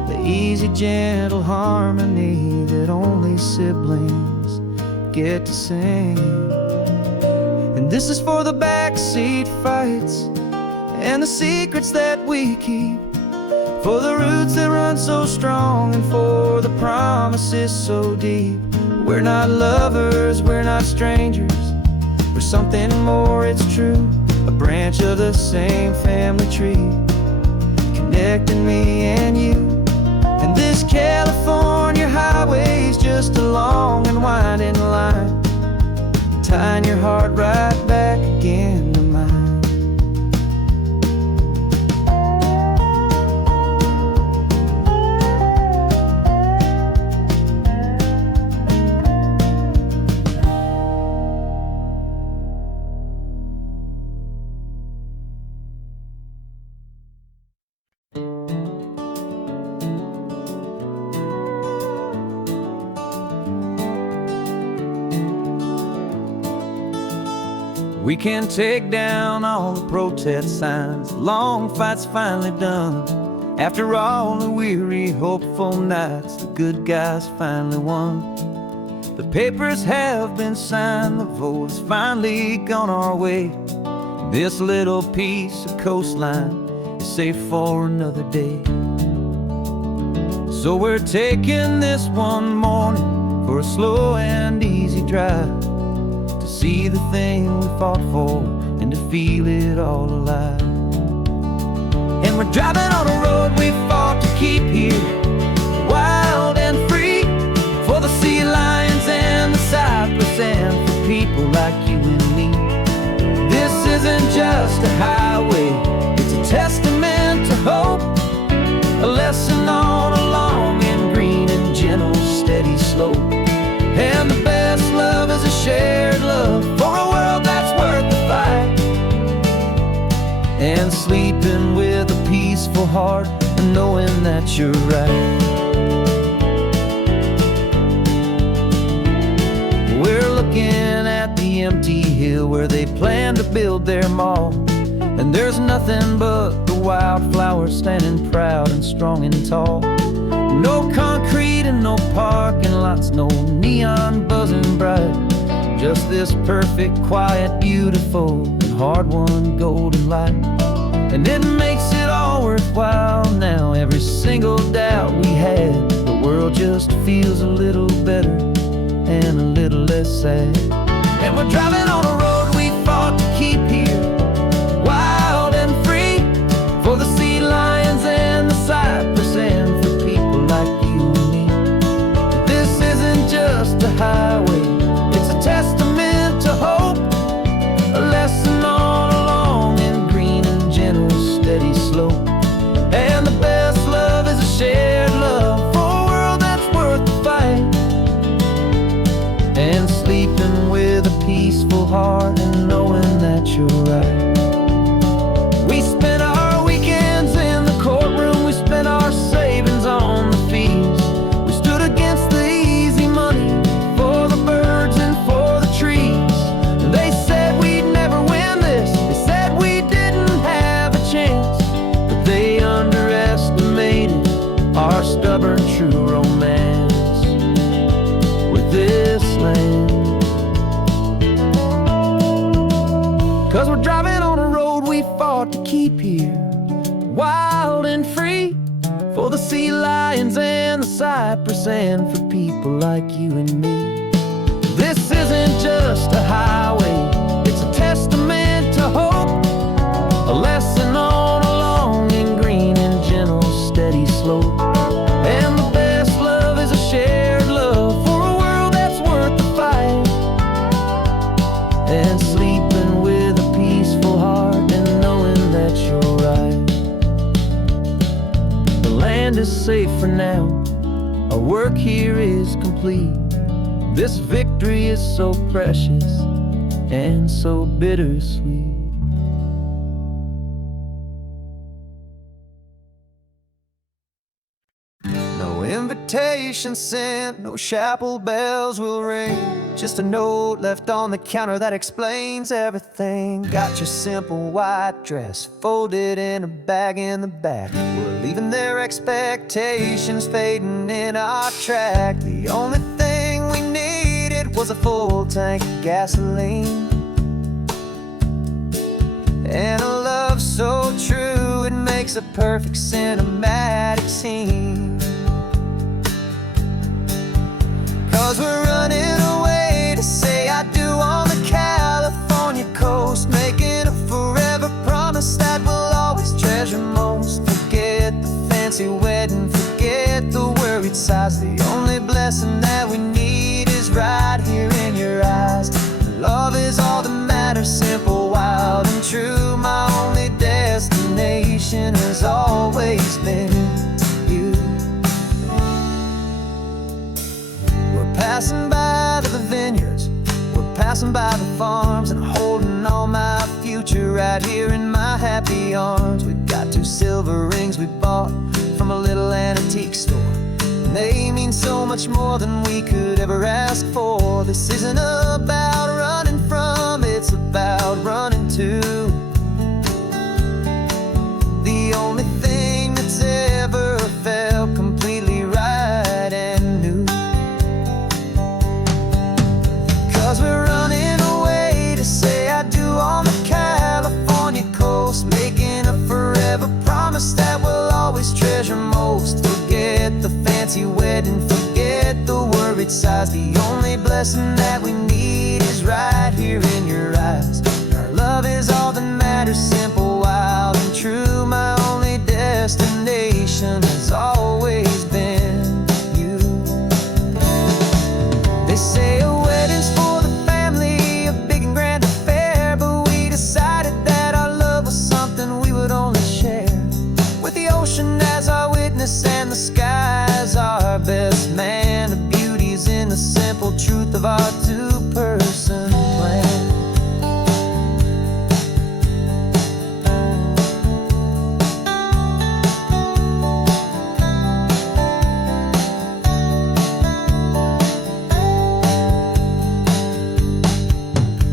the easy, gentle harmony that only siblings get to sing. And this is for the backseat fights and the secrets that we keep, for the roots that run so strong and for the promises so deep. We're not lovers, we're not strangers, we're something more, it's true. A branch of the same family tree, connecting me and you. And this California highway's just a long and winding line, tying your heart right back again to mine. We can take down all the protest signs, long fight's finally done. After all the weary, hopeful nights, the good guys finally won. The papers have been signed, the vote has finally gone our way. This little piece of coastline is safe for another day. So we're taking this one morning for a slow and easy drive, see the thing we fought for and to feel it all alive. And we're driving on a road we fought to keep here, wild and free, for the sea lions and the cypress and for people like you and me. This isn't just a highway, it's a testament to hope, a lesson on a long and green and gentle steady slope. And the best love is a shared love for a world that's worth the fight, and sleeping with a peaceful heart and knowing that you're right. We're looking at the empty hill where they plan to build their mall, and there's nothing but the wildflowers standing proud and strong and tall. No concrete and no parking lots, no neon buzzing bright, just this perfect, quiet, beautiful, and hard-won golden light. And it makes it all worthwhile now, every single doubt we had. The world just feels a little better and a little less sad. And we're driving on a road we fought to keep here, wild and free, for the sea lions and the cypress and for people like you and me. This isn't just a highway, it's a testament to hope, a lesson on a long and green and gentle steady slope. And the best love is a shared love for a world that's worth the fight, and sleeping with a peaceful heart and knowing that you're right. We spent our weekends in the courtroom, we spent our savings on the fees. We stood against the easy money for the birds and for the trees. And they said we'd never win this, they said we didn't have a chance, but they underestimated our stubborn true romance. wild and free, for the sea lions and the cypress, and for people like you and me. This isn't just a highway, it's a testament to hope, a lesson on a long and green and gentle steady slope. And the best love is a shared love for a world that's worth the fight, and sleeping with a peaceful heart and knowing that you're right. The land is safe for now, our work here is complete. This victory is so precious and so bittersweet. No invitation sent, no chapel bells will ring, just a note left on the counter that explains everything. Got your simple white dress folded in a bag in the back. We're leaving their expectations fading in our track. The only thing we needed was a full tank of gasoline, and a love so true it makes a perfect cinematic scene. 'Cause we're running away to say I do on the California coast, making a forever promise that we'll always treasure most. Forget the fancy wedding, forget the worried sighs. The only blessing that we need is right here in your eyes. Love is all that matters, simple, wild and true. My only destination has always been you. We're passing by the vineyards, we're passing by the farms, and holding all my future right here in my happy arms. We've got 2 silver rings we bought from a little antique store, and they mean so much more than we could ever ask for. This isn't about running from, it's about running to the only thing that's ever felt completely right and new. 'Cause we're running away to say I do on the California coast, making a forever promise that we'll always treasure most. Forget the fancy wedding, forget the worried sighs. The only blessing that we need is right here in your eyes. Our love is all that matters, simple, wild and true. My only destination has always been you. They say a wedding's for the family, a big and grand affair, but we decided that our love was something we would only share with the ocean as our witness and the sky as our best man. The beauty's in the simple truth of our 2-person plan.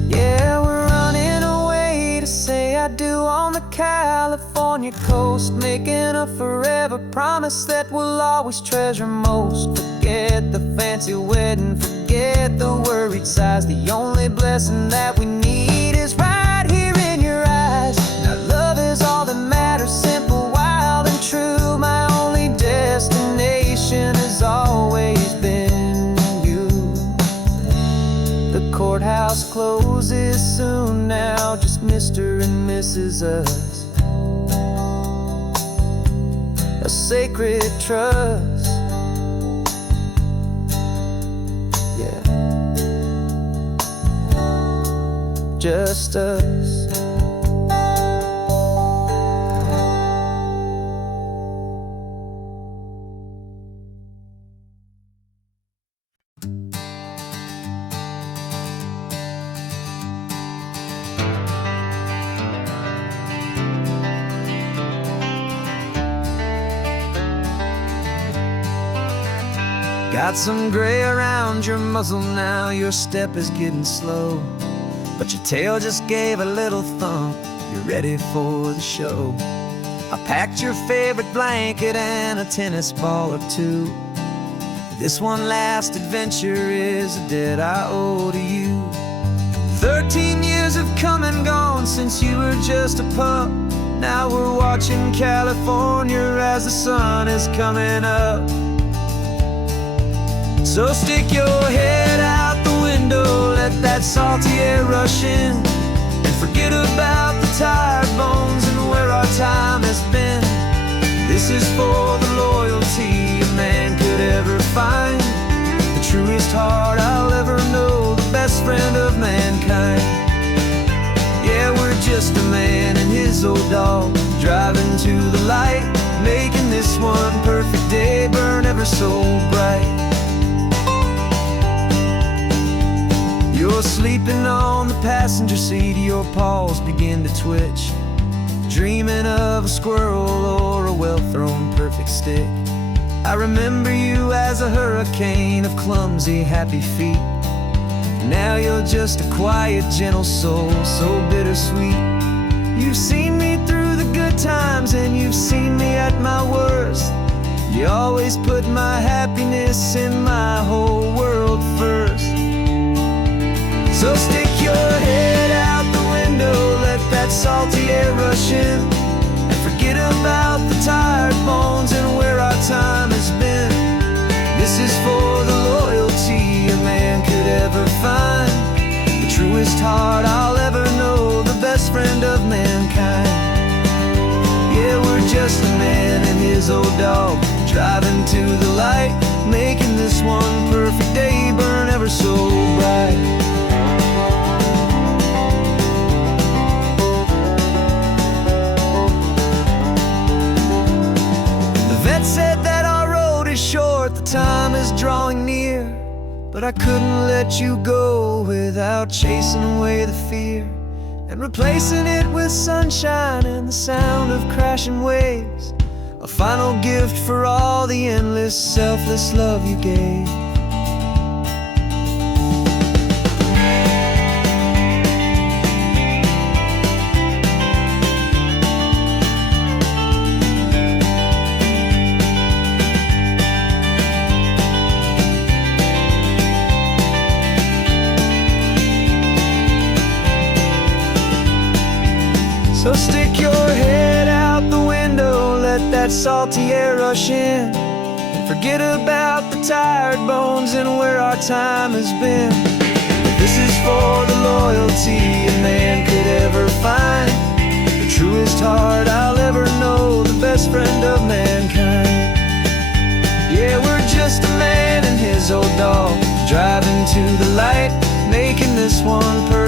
Yeah, we're running away to say I do on the California coast, making a forever promise that we'll always treasure most. Forget the fancy wedding, forget the worried sighs. The only blessing that we need is right here in your eyes. Now love is all that matters, simple, wild and true. My only destination has always been you. The courthouse closes soon now, just Mr. and Mrs. Us, a sacred trust. Yeah, just us. Got some gray around your muzzle now, your step is getting slow, but your tail just gave a little thump, you're ready for the show. I packed your favorite blanket and a tennis ball or two. This one last adventure is a debt I owe to you. 13 years have come and gone since you were just a pup. Now we're watching California as the sun is coming up. So stick your head out the window, let that salty air rush in, and forget about the tired bones and where our time has been. This is for the loyalty a man could ever find, the truest heart I'll ever know, the best friend of mankind. Yeah, we're just a man and his old dog, driving to the light, making this one perfect day burn ever so bright. You're sleeping on the passenger seat, your paws begin to twitch, dreaming of a squirrel or a well-thrown perfect stick. I remember you as a hurricane of clumsy, happy feet. Now you're just a quiet, gentle soul, so bittersweet. You've seen me through the good times and you've seen me at my worst. You always put my happiness in my whole world first. So stick your head out the window, let that salty air rush in, and forget about the tired bones and where our time has been. This is for the loyalty a man could ever find, the truest heart I'll ever know, the best friend of mankind. Yeah, we're just a man and his old dog, driving to the light, making this one perfect day burn ever so bright. Said that our road is short, the time is drawing near, but I couldn't let you go without chasing away the fear and replacing it with sunshine and the sound of crashing waves, a final gift for all the endless, selfless love you gave. So stick your head out the window, let that salty air rush in, and forget about the tired bones and where our time has been. This is for the loyalty a man could ever find, the truest heart I'll ever know, the best friend of mankind. Yeah, we're just a man and his old dog, driving to the light, making this one perfect